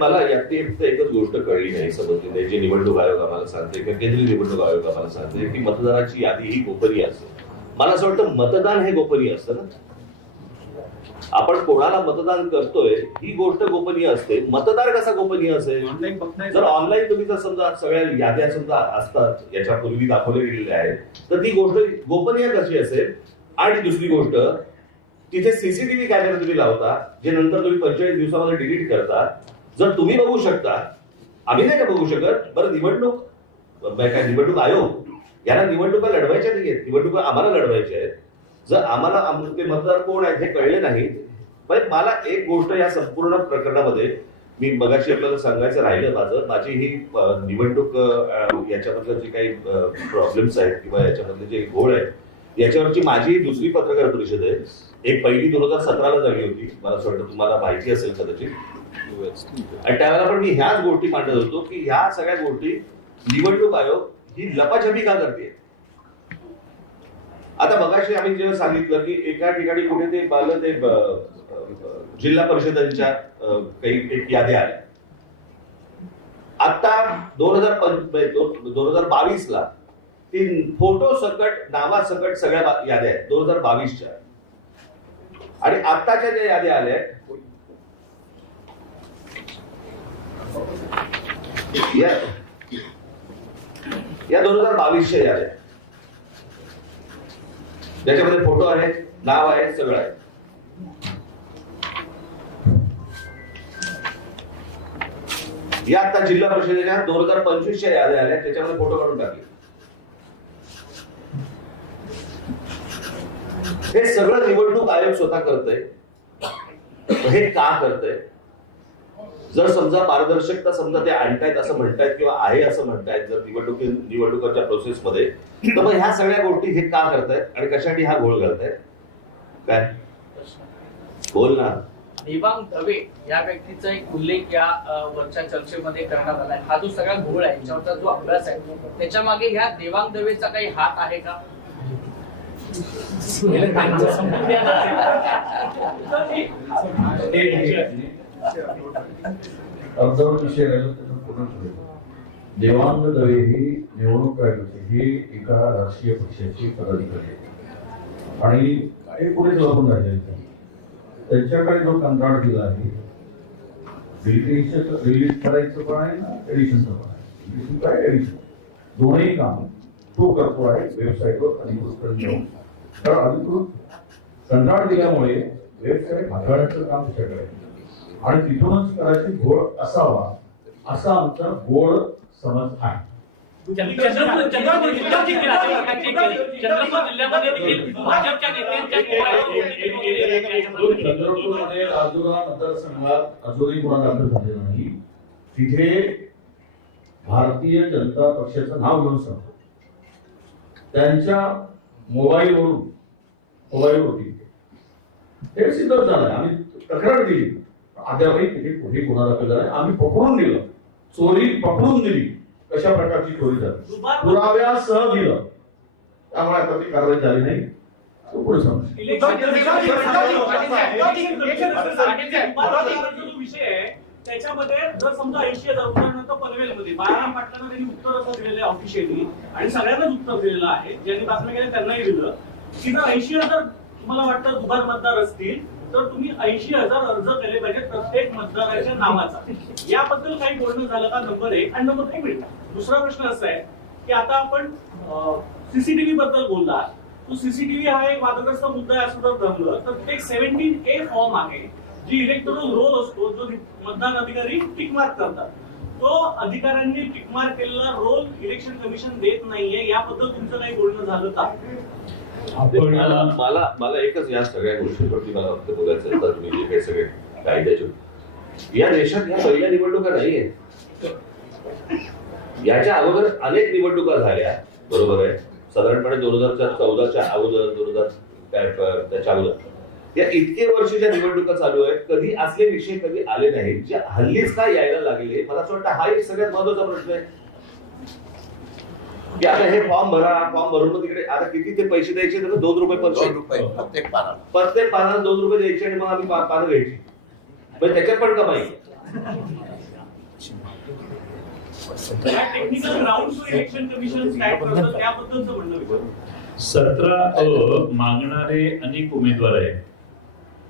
मला यात एकच गोष्ट कळली नाही, समजली नाही, जे निवडणूक आयोग आम्हाला सांगते किंवा केंद्रीय निवडणूक आयोग आम्हाला सांगते की मतदाराची यादी ही गोपनीय असते. मला असं वाटतं मतदान हे गोपनीय असतं ना, आपण कोणाला मतदान करतोय ही गोष्ट गोपनीय असते. मतदार कसा गोपनीय असेल? जर ऑनलाईन तुम्ही जर समजा सगळ्या याद्या समजा असतात याच्यापूर्वी दाखवल्या गेलेल्या आहेत तर ती गोष्ट गोपनीय कशी असेल? आणि दुसरी गोष्ट, तिथे सीसीटीव्ही कॅमेरा तुम्ही लावता जे नंतर तुम्ही 45 दिवसामध्ये डिलीट करता. जर तुम्ही बघू शकता, आम्ही नाही का बघू शकत? बरं, निवडणूक आयोग यांना निवडणुका लढवायच्या नाहीयेत, निवडणुका आम्हाला लढवायच्या आहेत. जर आम्हाला ते मतदार कोण आहेत हे कळले नाही, पण मला एक गोष्ट या संपूर्ण प्रकरणामध्ये मी मगाशी आपल्याला सांगायचं राहिलं, माझी ही निवडणूक याच्यामधलं जे काही प्रॉब्लेम्स आहेत किंवा याच्यामधले जे घोळ आहेत याच्यावरची माझी दुसरी पत्रकार परिषद आहे. एक पहिली 2017ला झाली होती, मला असं वाटतं तुम्हाला माहिती असेल कदाचित. आणि त्यावेळेला पण मी ह्याच गोष्टी मांडत होतो की ह्या सगळ्या गोष्टी निवडणूक आयोग ही लपाछपी का करते. आता मगाशी आम्ही जेव्हा सांगितलं की एका ठिकाणी कुठे ते जिल्हा परिषदांच्या काही याद्या आल्या, आता 2022ला ती फोटो सकट नावासकट सगळ्या याद्या आहेत 2022च्या. आणि आताच्या ज्या याद्या आल्या या 2022च्या याद्या, ज्याच्यामध्ये फोटो आहे, नाव आहे, सगळं आहे. या आता जिल्हा परिषदेच्या 2025च्या याद्या आल्या त्याच्यामध्ये फोटो काढून टाकले. हे सगळं निवडणूक आयोग स्वतः करतंय. हे का करतंय? जर समजा पारदर्शकता समजा ते आणतायत असं म्हणतायत किंवा आहे असं म्हणतायत जर निवडणुकांच्या प्रोसेसमध्ये, तर मग ह्या सगळ्या गोष्टी हे का करतायत आणि कशासाठी हा घोळ घालतायत? काय बोल ना. देवांग दवे या व्यक्तीचा एक उल्लेख या वरच्या चर्चेमध्ये करण्यात आलाय. हा जो सगळा घोळ आहे, याच्यावरचा जो अभ्यास आहे, त्याच्या मागे ह्या देवांग दवेचा काही हात आहे का? अर्धवट विषय राहिला त्याचा पूर्ण देवांग दवे ही निवडणूक आयोगाचे हे एका राजकीय पक्षाचे पदाधिकारी आहेत आणि हे पुढे जाऊन राहिले. त्यांच्याकडे जो कंत्राट दिला आहे रिलीज करायचं पण आहे ना, एडिशनचं पण आहे. एडिशन काय एडिशन दोन्ही काम तो करतो आहे वेबसाईटवर अधिकृत करून घेऊन. तर अधिकृत कंत्राट दिल्यामुळे वेबसाईट हाताळण्याचं काम त्याच्याकडे आणि तिथूनच करायची घोळ असावा असा आमचा गोड समज आहे. चंद्रपूर जिल्ह्यामध्ये देखील भाजपच्या चंद्रपूरमध्ये राजुरा मतदारसंघात अजूनही गुन्हा दाखल झालेला नाही. तिथे भारतीय जनता पक्षाचं नाव घेऊन सांगतो त्यांच्या मोबाईलवरती हे सिद्ध झालंय. आम्ही तक्रार दिली, अद्यापही तिथे कुठे गुन्हा दाखल झाला. आम्ही पकडून दिलं, चोरी पकडून दिली, कशा प्रकारची चोरी झाली पुराव्यासह दिलं. त्यामुळे आता ती कारवाई झाली नाही. पुढे समजा विषय आहे त्याच्यामध्ये जर समजा 80,000 रुपयानंतर पनवेलमध्ये बाळाराम पाटलांना त्यांनी उत्तर असं दिलेलं आहे ऑफिशियली आणि सगळ्यांनाच उत्तर दिलेलं आहे, ज्यांनी बातम्या केल्या त्यांनाही दिलं की जर 80,000 तुम्हाला वाटतं दुबार मतदार असतील तर तुम्ही 80,000 अर्ज केले पाहिजेत प्रत्येक मतदाराच्या नावाचा. याबद्दल काही बोलणं झालं का? नंबर 1. आणि नंबर 2 दुसरा प्रश्न असा आहे की आता आपण सीसीटीव्ही बद्दल बोलला. तो सीसीटीव्ही हा एक वादग्रस्त मुद्दा आहे असं जर धरलं तर एक 17A फॉर्म आहे जी इलेक्टोरल रोल असतो जो मतदान अधिकारी टिकमार्क करतात. तो अधिकाऱ्यांनी टिकमार्क केलेला रोल इलेक्शन कमिशन देत नाहीये. याबद्दल तुमचं काही बोलणं झालं का? आपण मला एकच या सगळ्या गोष्टींवरती मला फक्त बोलायचं आहे. तर तुम्ही जे काही सगळे कायद्याचे या देशात ह्या पहिल्या निवडणुका नाहीये. याच्या अगोदर अनेक निवडणुका झाल्या, बरोबर आहे, साधारणपणे 2014च्या अगोदर 2000 त्याच्या अगोदर या इतके वर्षाच्या निवडणुका चालू आहेत. कधी असले विषय कधी आले नाहीत जे हल्लीच का यायला लागले. मला असं वाटतं हा एक सगळ्यात महत्वाचा प्रश्न आहे की आता हे फॉर्म भरून मग तिकडे आता किती ते पैसे द्यायचे तर 2 रुपये प्रत्येक पानाला 2 रुपये द्यायचे आणि मग आम्ही पानं घ्यायची. पण त्याच्यात पण कमाई. Technical ground election commission state करतं त्याबद्दलचं म्हणणं. 17A मागणारे अनेक उमेदवार आहेत.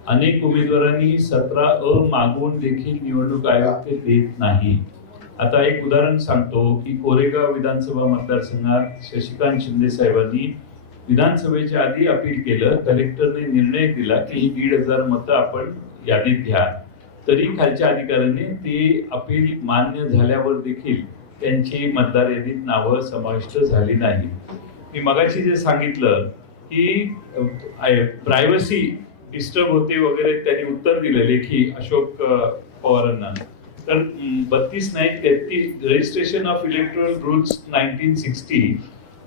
अनेक उमेदवारांनी 17A मागून देखील निवडणूक आयोग ते देत नाही. आता एक उदाहरण सांगतो की कोरेगाव विधानसभा मतदारसंघात शशिकांत शिंदे साहेबांनी विधानसभेच्या आधी अपील केलं. कलेक्टरने निर्णय दिला की ही 1,500 मतं आपण यादीत घ्या. तरी खालच्या अधिकाऱ्याने ती अपील मान्य झाल्यावर देखील त्यांची मतदार यादीत नावं समाविष्ट झाली नाही. मी मगाशी जे सांगितलं की प्रायव्हसी डिस्टर्ब होते वगैरे त्यांनी उत्तर दिलं लेखी अशोक पवारांना. तर 32 नाही 33 रजिस्ट्रेशन ऑफ इलेक्ट्रल रूल्स 1960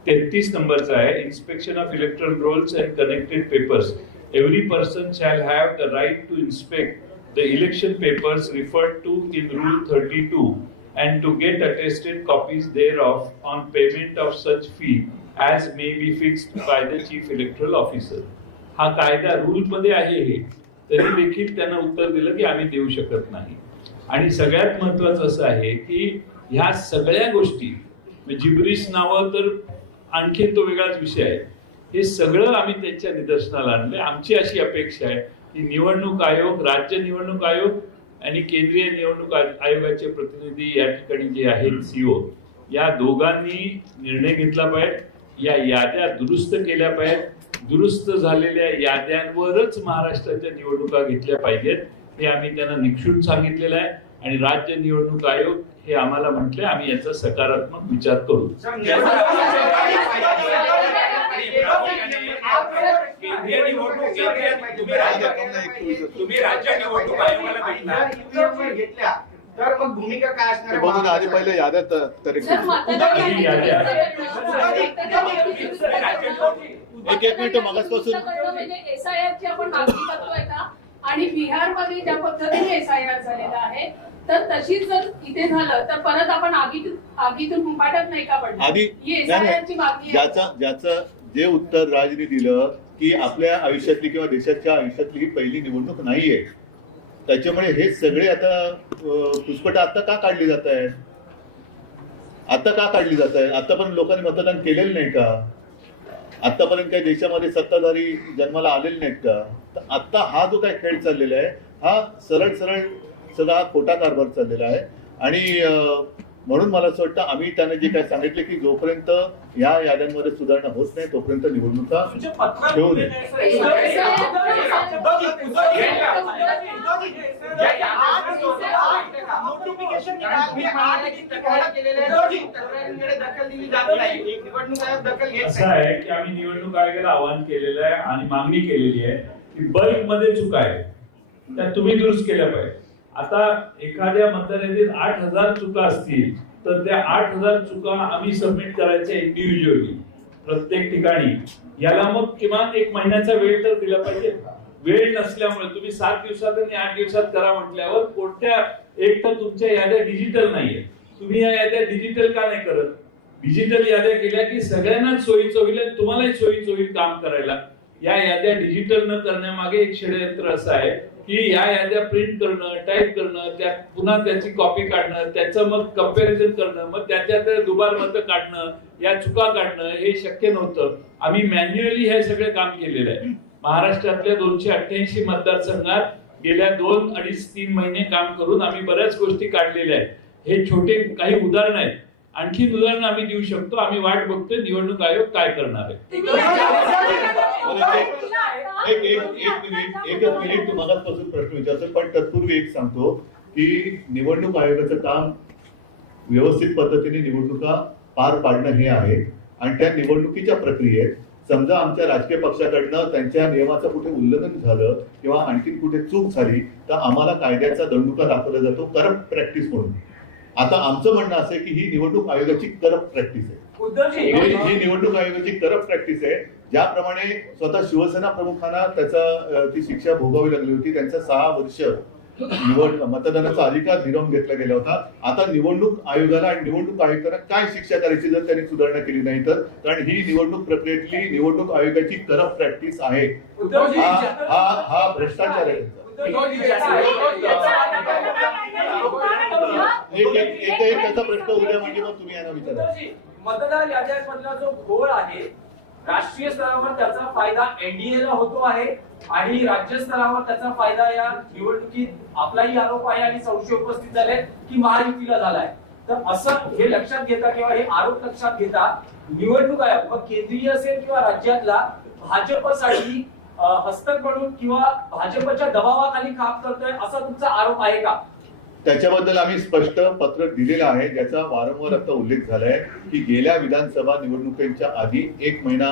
33 नंबरचा आहे. Inspection of electoral rolls and connected papers. Every person shall have the right to inspect the election papers referred to in Rule 32 and to get attested copies thereof on payment of such fee as may be fixed by the chief electoral officer. हा कायदा rule मध्ये आहे हे, तरी देखील त्यांना उत्तर दिलं की आम्ही देऊ शकत नाही. आणि सगळ्यात महत्वाचं असं आहे की ह्या सगळ्या गोष्टी जिब्रिश नावं तर आणखी तो वेगळाच विषय आहे. हे सगळं आम्ही त्यांच्या निदर्शनाला आणलंय. आमची अशी अपेक्षा आहे की निवडणूक आयोग, राज्य निवडणूक आयोग आणि केंद्रीय निवडणूक आयोगाचे प्रतिनिधी या ठिकाणी जे आहेत सीओ, या दोघांनी निर्णय घेतला पाहिजे. या याद्या दुरुस्त केल्या पाहिजेत. दुरुस्त झालेल्या याद्यांवरच महाराष्ट्राच्या निवडणुका घेतल्या पाहिजेत. हे आम्ही त्यांना निक्षून सांगितलेलं आहे. आणि राज्य निवडणूक आयोग हे आम्हाला म्हटले आम्ही याचा सकारात्मक विचार करू. तुम्ही राज्य निवडणूक आयोगाला घेतल्या तर मग भूमिका काय असणार? बघून आधी पहिले याद्या एक मिनिट मागासपासून एसआयआरची आपण मागणी करतोय का? आणि बिहारमध्ये ज्या पद्धतीने एसआयआर झालेला आहे तर तशीच जर इथे झालं तर परत आपण आगीतून हुंबाटत नाही का पडणार? एसआयआरची मागणी ज्याचं जे उत्तर राजनी दिलं की आपल्या आयुष्यातली किंवा देशाच्या आयुष्यातली ही पहिली निवडणूक नाहीये, त्याच्यामुळे हे सगळे आता पुष्पट आता का काढली जात आहेत? आता का काढली जात आहेत? आतापर्यंत लोकांनी मतदान केलेलं नाही का? आतापर्यंत काही देशामध्ये सत्ताधारी जन्माला आलेले नाहीत का? तर आता हा जो काही खेळ चाललेला आहे हा सरळ सगळा खोटा कारभार चाललेला आहे. आणि म्हणून मला असं वाटतं आम्ही त्यांना जे काय सांगितले की जोपर्यंत या याद्यांमध्ये सुधारणा होत नाही तोपर्यंत निवडणुका ठेवू नये. असं आहे की आम्ही निवडणूक आयोगाला आवाहन केलेलं आहे आणि मागणी केलेली आहे की बल्क मध्ये चुका आहे त्या तुम्ही दुरुस्त केल्या पाहिजे. आता एखाद्या मतदारातील 8,000 चुका असतील तर त्या 8,000 चुका आम्ही सबमिट करायच्या इंडिव्हिज्युअली प्रत्येक ठिकाणी. याला मग किमान 1 महिन्याचा वेळ तर दिला पाहिजे. वेळ नसल्यामुळे तुम्ही 7 दिवसात आणि 8 दिवसात करा म्हटल्यावर कोणत्या एक तर तुमच्या याद्या डिजिटल नाहीये. तुम्ही या याद्या डिजिटल का नाही करत? डिजिटल याद्या केल्या की सगळ्यांनाच सोयीचं होईल आणि तुम्हालाही सोयीचं होईल काम करायला. या याद्या डिजिटल न करण्यामागे एक षडयंत्र असं आहे की या याद्या प्रिंट करणं, टाईप करणं, त्यात पुन्हा त्याची कॉपी काढणं, त्याचं मग कंपॅरिझन करणं, मग त्याच्यात दुबार मतं काढणं, या चुका काढणं हे शक्य नव्हतं. आम्ही मॅन्युअली हे सगळे काम केलेलं आहे. महाराष्ट्रातल्या 288 मतदारसंघात गेल्या 2, 2.5, 3 महिने काम करून आम्ही बऱ्याच गोष्टी काढलेल्या आहेत. हे छोटे काही उदाहरण आहेत. आणखी उदाहरणं आम्ही देऊ शकतो. आम्ही वाट बघतोय निवडणूक आयोग काय करणार आहे. एकच मिनिट मगाचपासून प्रश्न विचारतो, पण तत्पूर्वी एक सांगतो की निवडणूक आयोगाचं काम व्यवस्थित पद्धतीने निवडणुका पार पाडणं हे आहे. आणि त्या निवडणुकीच्या प्रक्रियेत समजा आमच्या राजकीय पक्षाकडनं त्यांच्या नियमाचं कुठे उल्लंघन झालं किंवा आणखी कुठे चूक झाली तर आम्हाला कायद्याचा दंडुका दाखवला जातो करप्ट प्रॅक्टिस म्हणून. आता आमचं म्हणणं असं आहे की ही निवडणूक आयोगाची करप्ट प्रॅक्टिस आहे. ही निवडणूक आयोगाची करप्ट प्रॅक्टिस आहे. ज्याप्रमाणे स्वतः शिवसेना प्रमुखांना ती शिक्षा भोगावी लागली होती, त्यांचा 6 वर्ष मतदानाचा अधिकार हिरावून घेतला गेला होता. आता निवडणूक आयोगाला आणि निवडणूक आयुक्तांना काय शिक्षा करायची जर त्यांनी सुधारणा केली नाही तर? कारण ही निवडणूक प्रक्रियेतली निवडणूक आयोगाची करप्ट प्रॅक्टिस आहे. हा भ्रष्टाचार आहे. एक त्याचा प्रश्न उद्या म्हणजे मग तुम्ही यांना विचारा. मतदार याद्यांमधला जो घोळ आहे राष्ट्रीय स्तरावर त्याचा फायदा एनडीएला होतो आहे आणि राज्य स्तरावर त्याचा फायदा या निवडणुकीत आपलाही आरोप आहे आणि संशय उपस्थित झाले की महायुतीला झालाय. तर असं हे लक्षात घेता किंवा हे आरोप लक्षात घेता निवडणूक आयोग मग केंद्रीय असेल किंवा राज्यातला भाजपसाठी हस्तक म्हणून किंवा भाजपच्या दबावाखाली काम करतोय असा तुमचा आरोप आहे का? त्याच्याबद्दल आम्ही स्पष्ट पत्र दिलेलं आहे, ज्याचा वारंवार आता उल्लेख झालाय की गेल्या विधानसभा निवडणुकीच्या आधी 1 महिना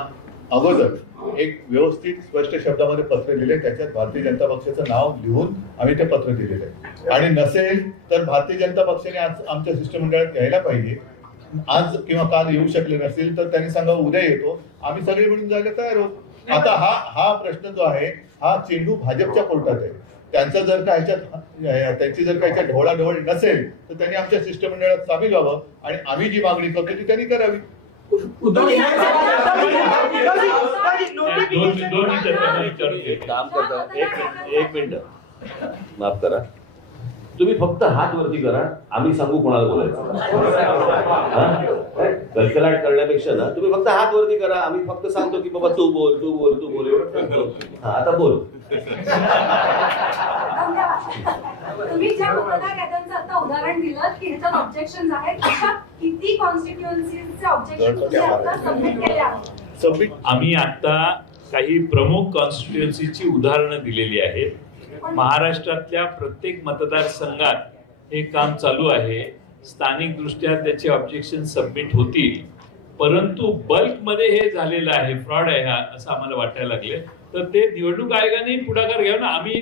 अगोदर एक व्यवस्थित स्पष्ट शब्दामध्ये पत्र दिले. त्याच्यात भारतीय जनता पक्षाचं नाव लिहून आम्ही ते पत्र दिलेलं आहे. आणि नसेल तर भारतीय जनता पक्षाने आज आमच्या शिष्टमंडळात यायला पाहिजे. आज किंवा काल येऊ शकले नसतील तर त्यांनी सांगावं उद्या येतो, आम्ही सगळे मिळून जायला तयार आहोत. आता हा प्रश्न जो आहे हा चेंडू भाजपच्या कोर्टात आहे. त्यांचा जर का त्यांची जर का ह्याच्यात ढवळाढवळ नसेल तर त्यांनी आमच्या शिष्टमंडळात सामील व्हावं आणि आम्ही जी मागणी करतो ती त्यांनी करावी. एक काम करता, एक मिनिट माफ करा, तुम्ही फक्त हात वरती करा, आम्ही सांगू कोणाला बोलायचं. कलकलाट करण्यापेक्षा ना तुम्ही फक्त हात वरती करा, आम्ही फक्त सांगतो की बाबा तू बोल तू बोल तू बोल एवढं. आता बोल. तुम्ही ज्या मतदार याद्यांचं आता उदाहरण दिलं की ह्याच्यात ऑब्जेक्शन आहेत, अशा किती कॉन्स्टिट्युएन्सीचे ऑब्जेक्शन तुम्ही आता सबमिट केले आहेत? आम्ही आता काही प्रमुख कॉन्स्टिट्युएन्सीची उदाहरणं दिलेली आहेत. महाराष्ट्रातल्या प्रत्येक मतदारसंघात हे काम चालू आहे. स्थानिक दृष्ट्या त्याचे ऑब्जेक्शन सबमिट होतील, परंतु बल्कमध्ये हे झालेलं आहे, फ्रॉड आहे हा असं आम्हाला वाटायला लागले. तर ते निवडणूक आयोगाने पुढाकार घ्यावा ना. आम्ही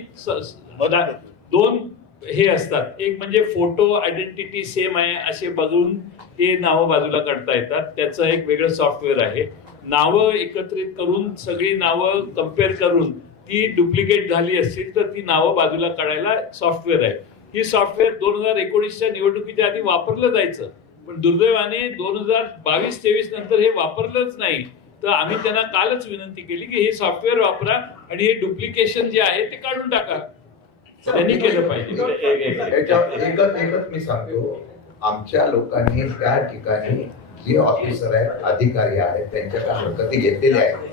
2 हे असतात, एक म्हणजे फोटो आयडेंटिटी सेम आहे असे बघून ते नावं बाजूला काढता येतात. त्याचं एक वेगळं सॉफ्टवेअर आहे. नावं एकत्रित करून सगळी नावं कम्पेअर करून ती डुप्लिकेट झाली असतील तर ती नावं बाजूला काढायला सॉफ्टवेअर आहे. ही सॉफ्टवेअर 2019च्या निवडणुकीच्या आधी वापरलं जायचं, पण दुर्दैवाने 2022-23 नंतर हे वापरलंच नाही. तर आम्ही त्यांना कालच विनंती केली की हे सॉफ्टवेअर वापरा आणि हे डुप्लिकेशन जे आहे ते काढून टाका. त्यांनी केलं पाहिजे. एकच मी सांगतो, आमच्या लोकांनी त्या ठिकाणी जे ऑफिसर आहेत अधिकारी आहेत त्यांच्या हरकती घेतलेल्या आहेत,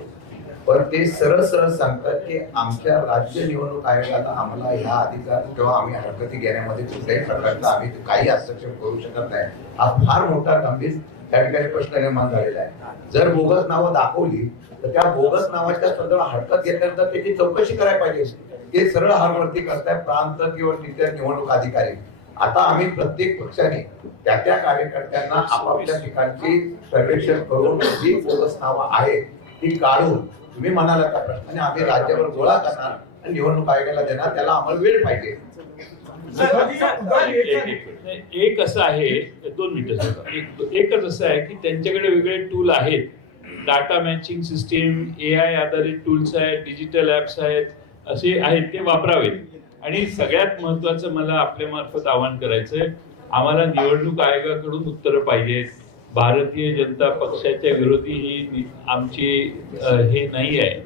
पण ते सरळ सरळ सांगतात की आमच्या राज्य निवडणूक आयोगाला आम्हाला ह्या अधिकार किंवा आम्ही हरकती घेण्यामध्ये कुठल्याही प्रकारचा आम्ही काही हस्तक्षेप करू शकत नाही. हा फार मोठा गंभीर त्या ठिकाणी प्रश्न निर्माण झालेला आहे. जर बोगस नावं दाखवली तर त्या बोगस नावाच्या संदर्भात हरकत घेतल्यानंतर त्याची चौकशी करायला पाहिजे. ते सरळ हारवरती करताय प्रांत किंवा तिथल्या निवडणूक अधिकारी. आता आम्ही प्रत्येक पक्षाने त्या त्या कार्यकर्त्यांना आपापल्या ठिकाणची सर्वेक्षण करून जी बोगस नावं आहेत ती काढून तुम्ही म्हणाला त्या प्रश्नाने आम्ही राज्यावर गोळा करणार आणि निवडणूक आयोगाला देणार. त्याला आम्हाला वेळ पाहिजे. एक असं आहे, 2 मिनिटं. एकच असं आहे की त्यांच्याकडे वेगळे टूल आहेत. डाटा मॅचिंग सिस्टीम, AI आधारित टूल्स आहेत, डिजिटल ऍप्स आहेत, असे आहेत, ते वापरावेत. आणि सगळ्यात महत्वाचं मला आपल्या मार्फत आवाहन करायचंय, आम्हाला निवडणूक आयोगाकडून उत्तरं पाहिजेत. भारतीय जनता पक्षाच्या विरोधी ही आमची हे नाही आहे,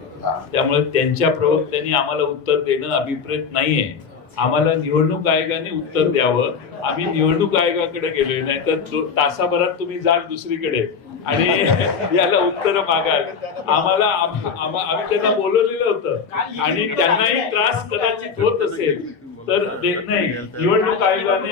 त्यामुळे त्यांच्या प्रवक्त्यांनी आम्हाला उत्तर देणं अभिप्रेत नाहीये. आम्हाला निवडणूक आयोगाने उत्तर द्यावं. आम्ही निवडणूक आयोगाकडे गेलोय, नाही तर तासाभरात तुम्ही जाल दुसरीकडे आणि याला उत्तर मागाल. आम्हाला आम्ही त्यांना बोलवलेलं होतं आणि त्यांनाही त्रास कदाचित होत असेल, तर नाही, निवडणूक आयोगाने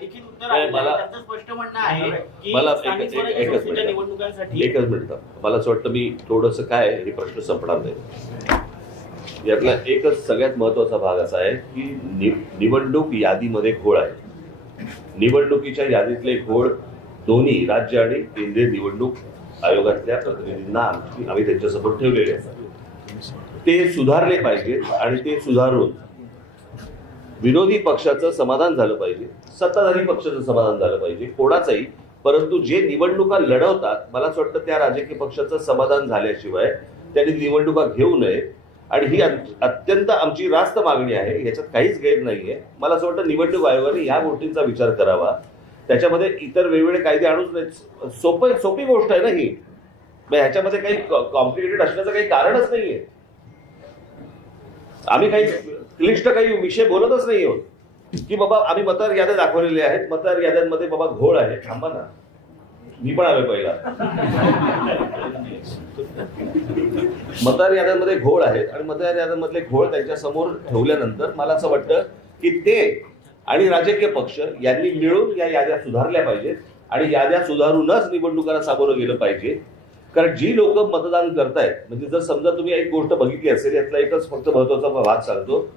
लिखित उत्तर नाही, आहे. मला- त्यांचं स्पष्ट म्हणणं आहे की मला स्थानिक स्वराज्य एकच संस्थेच्या मिनिट. निवडणुकांसाठी एकच मिनिट. मला असं वाटतं मी थोडंसं काय हे प्रश्न संपणार नाही. यातला एकच सगळ्यात महत्वाचा भाग असा आहे की निवडणूक यादीमध्ये घोळ आहे. निवडणुकीच्या यादीतले घोळ दोन्ही राज्य आणि केंद्रीय निवडणूक आयोगातल्या प्रतिनिधींना आम्ही त्यांच्यासमोर ठेवलेले असतात. ते सुधारले पाहिजेत आणि ते सुधारून विरोधी पक्षाचं समाधान झालं पाहिजे, सत्ताधारी पक्षाचं समाधान झालं पाहिजे, कोणाचंही. परंतु जे निवडणुका लढवतात, मला असं वाटतं त्या राजकीय पक्षाचं समाधान झाल्याशिवाय त्यांनी निवडणुका घेऊ नये. आणि ही अत्यंत आमची रास्त मागणी आहे, याच्यात काहीच गैर नाहीये. मला असं वाटतं निवडणूक आयोगाने या गोष्टींचा विचार करावा. त्याच्यामध्ये इतर वेगवेगळे कायदे आणूच नाही. सोपी गोष्ट आहे ना ही. ह्याच्यामध्ये काही कॉम्प्लिकेटेड असण्याचं काही कारणच नाहीये. आम्ही काही क्लिष्ट काही विषय बोलतच नाही आहोत की बाबा आम्ही मतदार याद्या दाखवलेल्या आहेत, मतदार याद्यांमध्ये बाबा घोळ आहे. थांबा ना, मी पण आलोय पहिला. मतदार याद्यांमध्ये घोळ आहेत आणि मतदार याद्यांमधले घोळ त्यांच्या समोर ठेवल्यानंतर मला असं वाटतं की ते आणि राजकीय पक्ष यांनी मिळून या याद्या सुधारल्या पाहिजेत आणि याद्या सुधारूनच निवडणुकांना सामोरं गेलं पाहिजे. कारण जी लोक मतदान करतायत, म्हणजे जर समजा तुम्ही एक गोष्ट बघितली असेल, यातला एकच फक्त महत्वाचा भाग सांगतो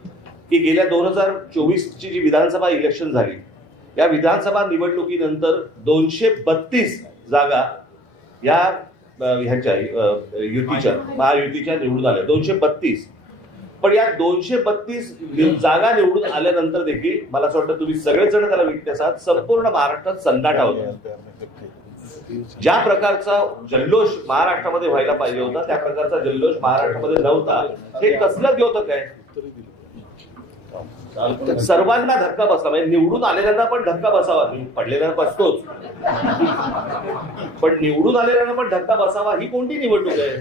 की गेल्या 2024ची जी विधानसभा इलेक्शन झाली, या विधानसभा निवडणुकीनंतर 232 जागा या ह्याच्या युतीच्या महायुतीच्या निवडून आल्या. 232. पण या 232 जागा निवडून आल्यानंतर देखील मला असं वाटतं तुम्ही सगळेजण त्याला विटनेस आहात, संपूर्ण महाराष्ट्रात सन्नाटा होता. ज्या प्रकारचा जल्लोष महाराष्ट्रामध्ये व्हायला पाहिजे होता त्या प्रकारचा जल्लोष महाराष्ट्रामध्ये नव्हता. हे कसलं द्योतक आहे. सर्वांना धक्का बसला, म्हणजे निवडून आलेल्यांना पण धक्का बसावा. पडलेल्यांना बसतोच, पण निवडून आलेल्यांना पण धक्का बसावा ही कोणती निवडणूक आहे.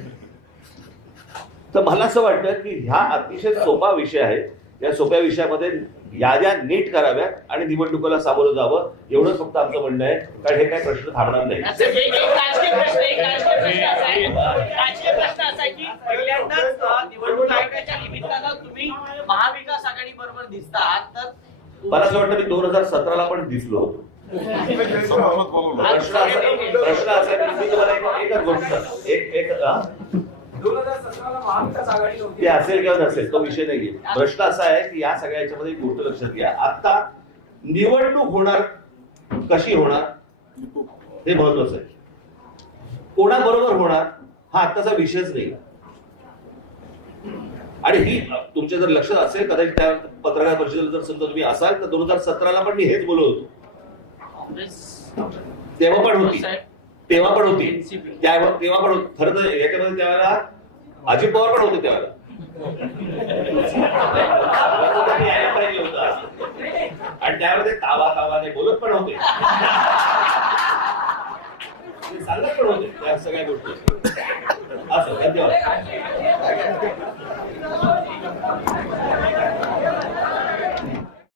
तर मला असं वाटतं की ह्या अतिशय सोपा विषय आहे. या सोप्या विषयामध्ये याद्या नीट कराव्यात आणि निवडणुकीला सामोरं जावं, एवढंच फक्त आमचं म्हणणं आहे. कारण हे काही प्रश्न थांबणार नाही. राजकीय प्रश्न असा आहे की पहिल्यांदाच निवडणूक आयोगाच्या निमित्तानं तुम्ही महाविकास आघाडी बरोबर दिसतात. तर मला असं वाटतं मी 2017ला पण दिसलो होतो. प्रश्न असा आहे की मी तुम्हाला एकच गोष्ट एक 2017ला महाविकास आघाडी होती. ते असेल किंवा नसेल तो विषय नाहीये. प्रश्न असा आहे की या सगळ्या याच्यामध्ये एक गोष्ट लक्षात घ्या, आता निवडणूक होणार कशी होणार हे महत्वाचं आहे. कोणाबरोबर होणार हा आत्ताचा विषयच नाही. आणि ही तुमच्या जर लक्षात असेल, कदाचित त्या पत्रकार परिषदेला जर समजा तुम्ही असाल, तर 2017ला पण मी हेच बोलत होतो. तेव्हा पण होती तेव्हा पण खरं तर याच्यामध्ये त्यावेळेला अजित पवार पण होते त्यावेळेला. आणि त्यावेळेला ते तावाने बोलत पण होते, सांगत पण होते त्या सगळ्या गोष्टी. असं धन्यवाद.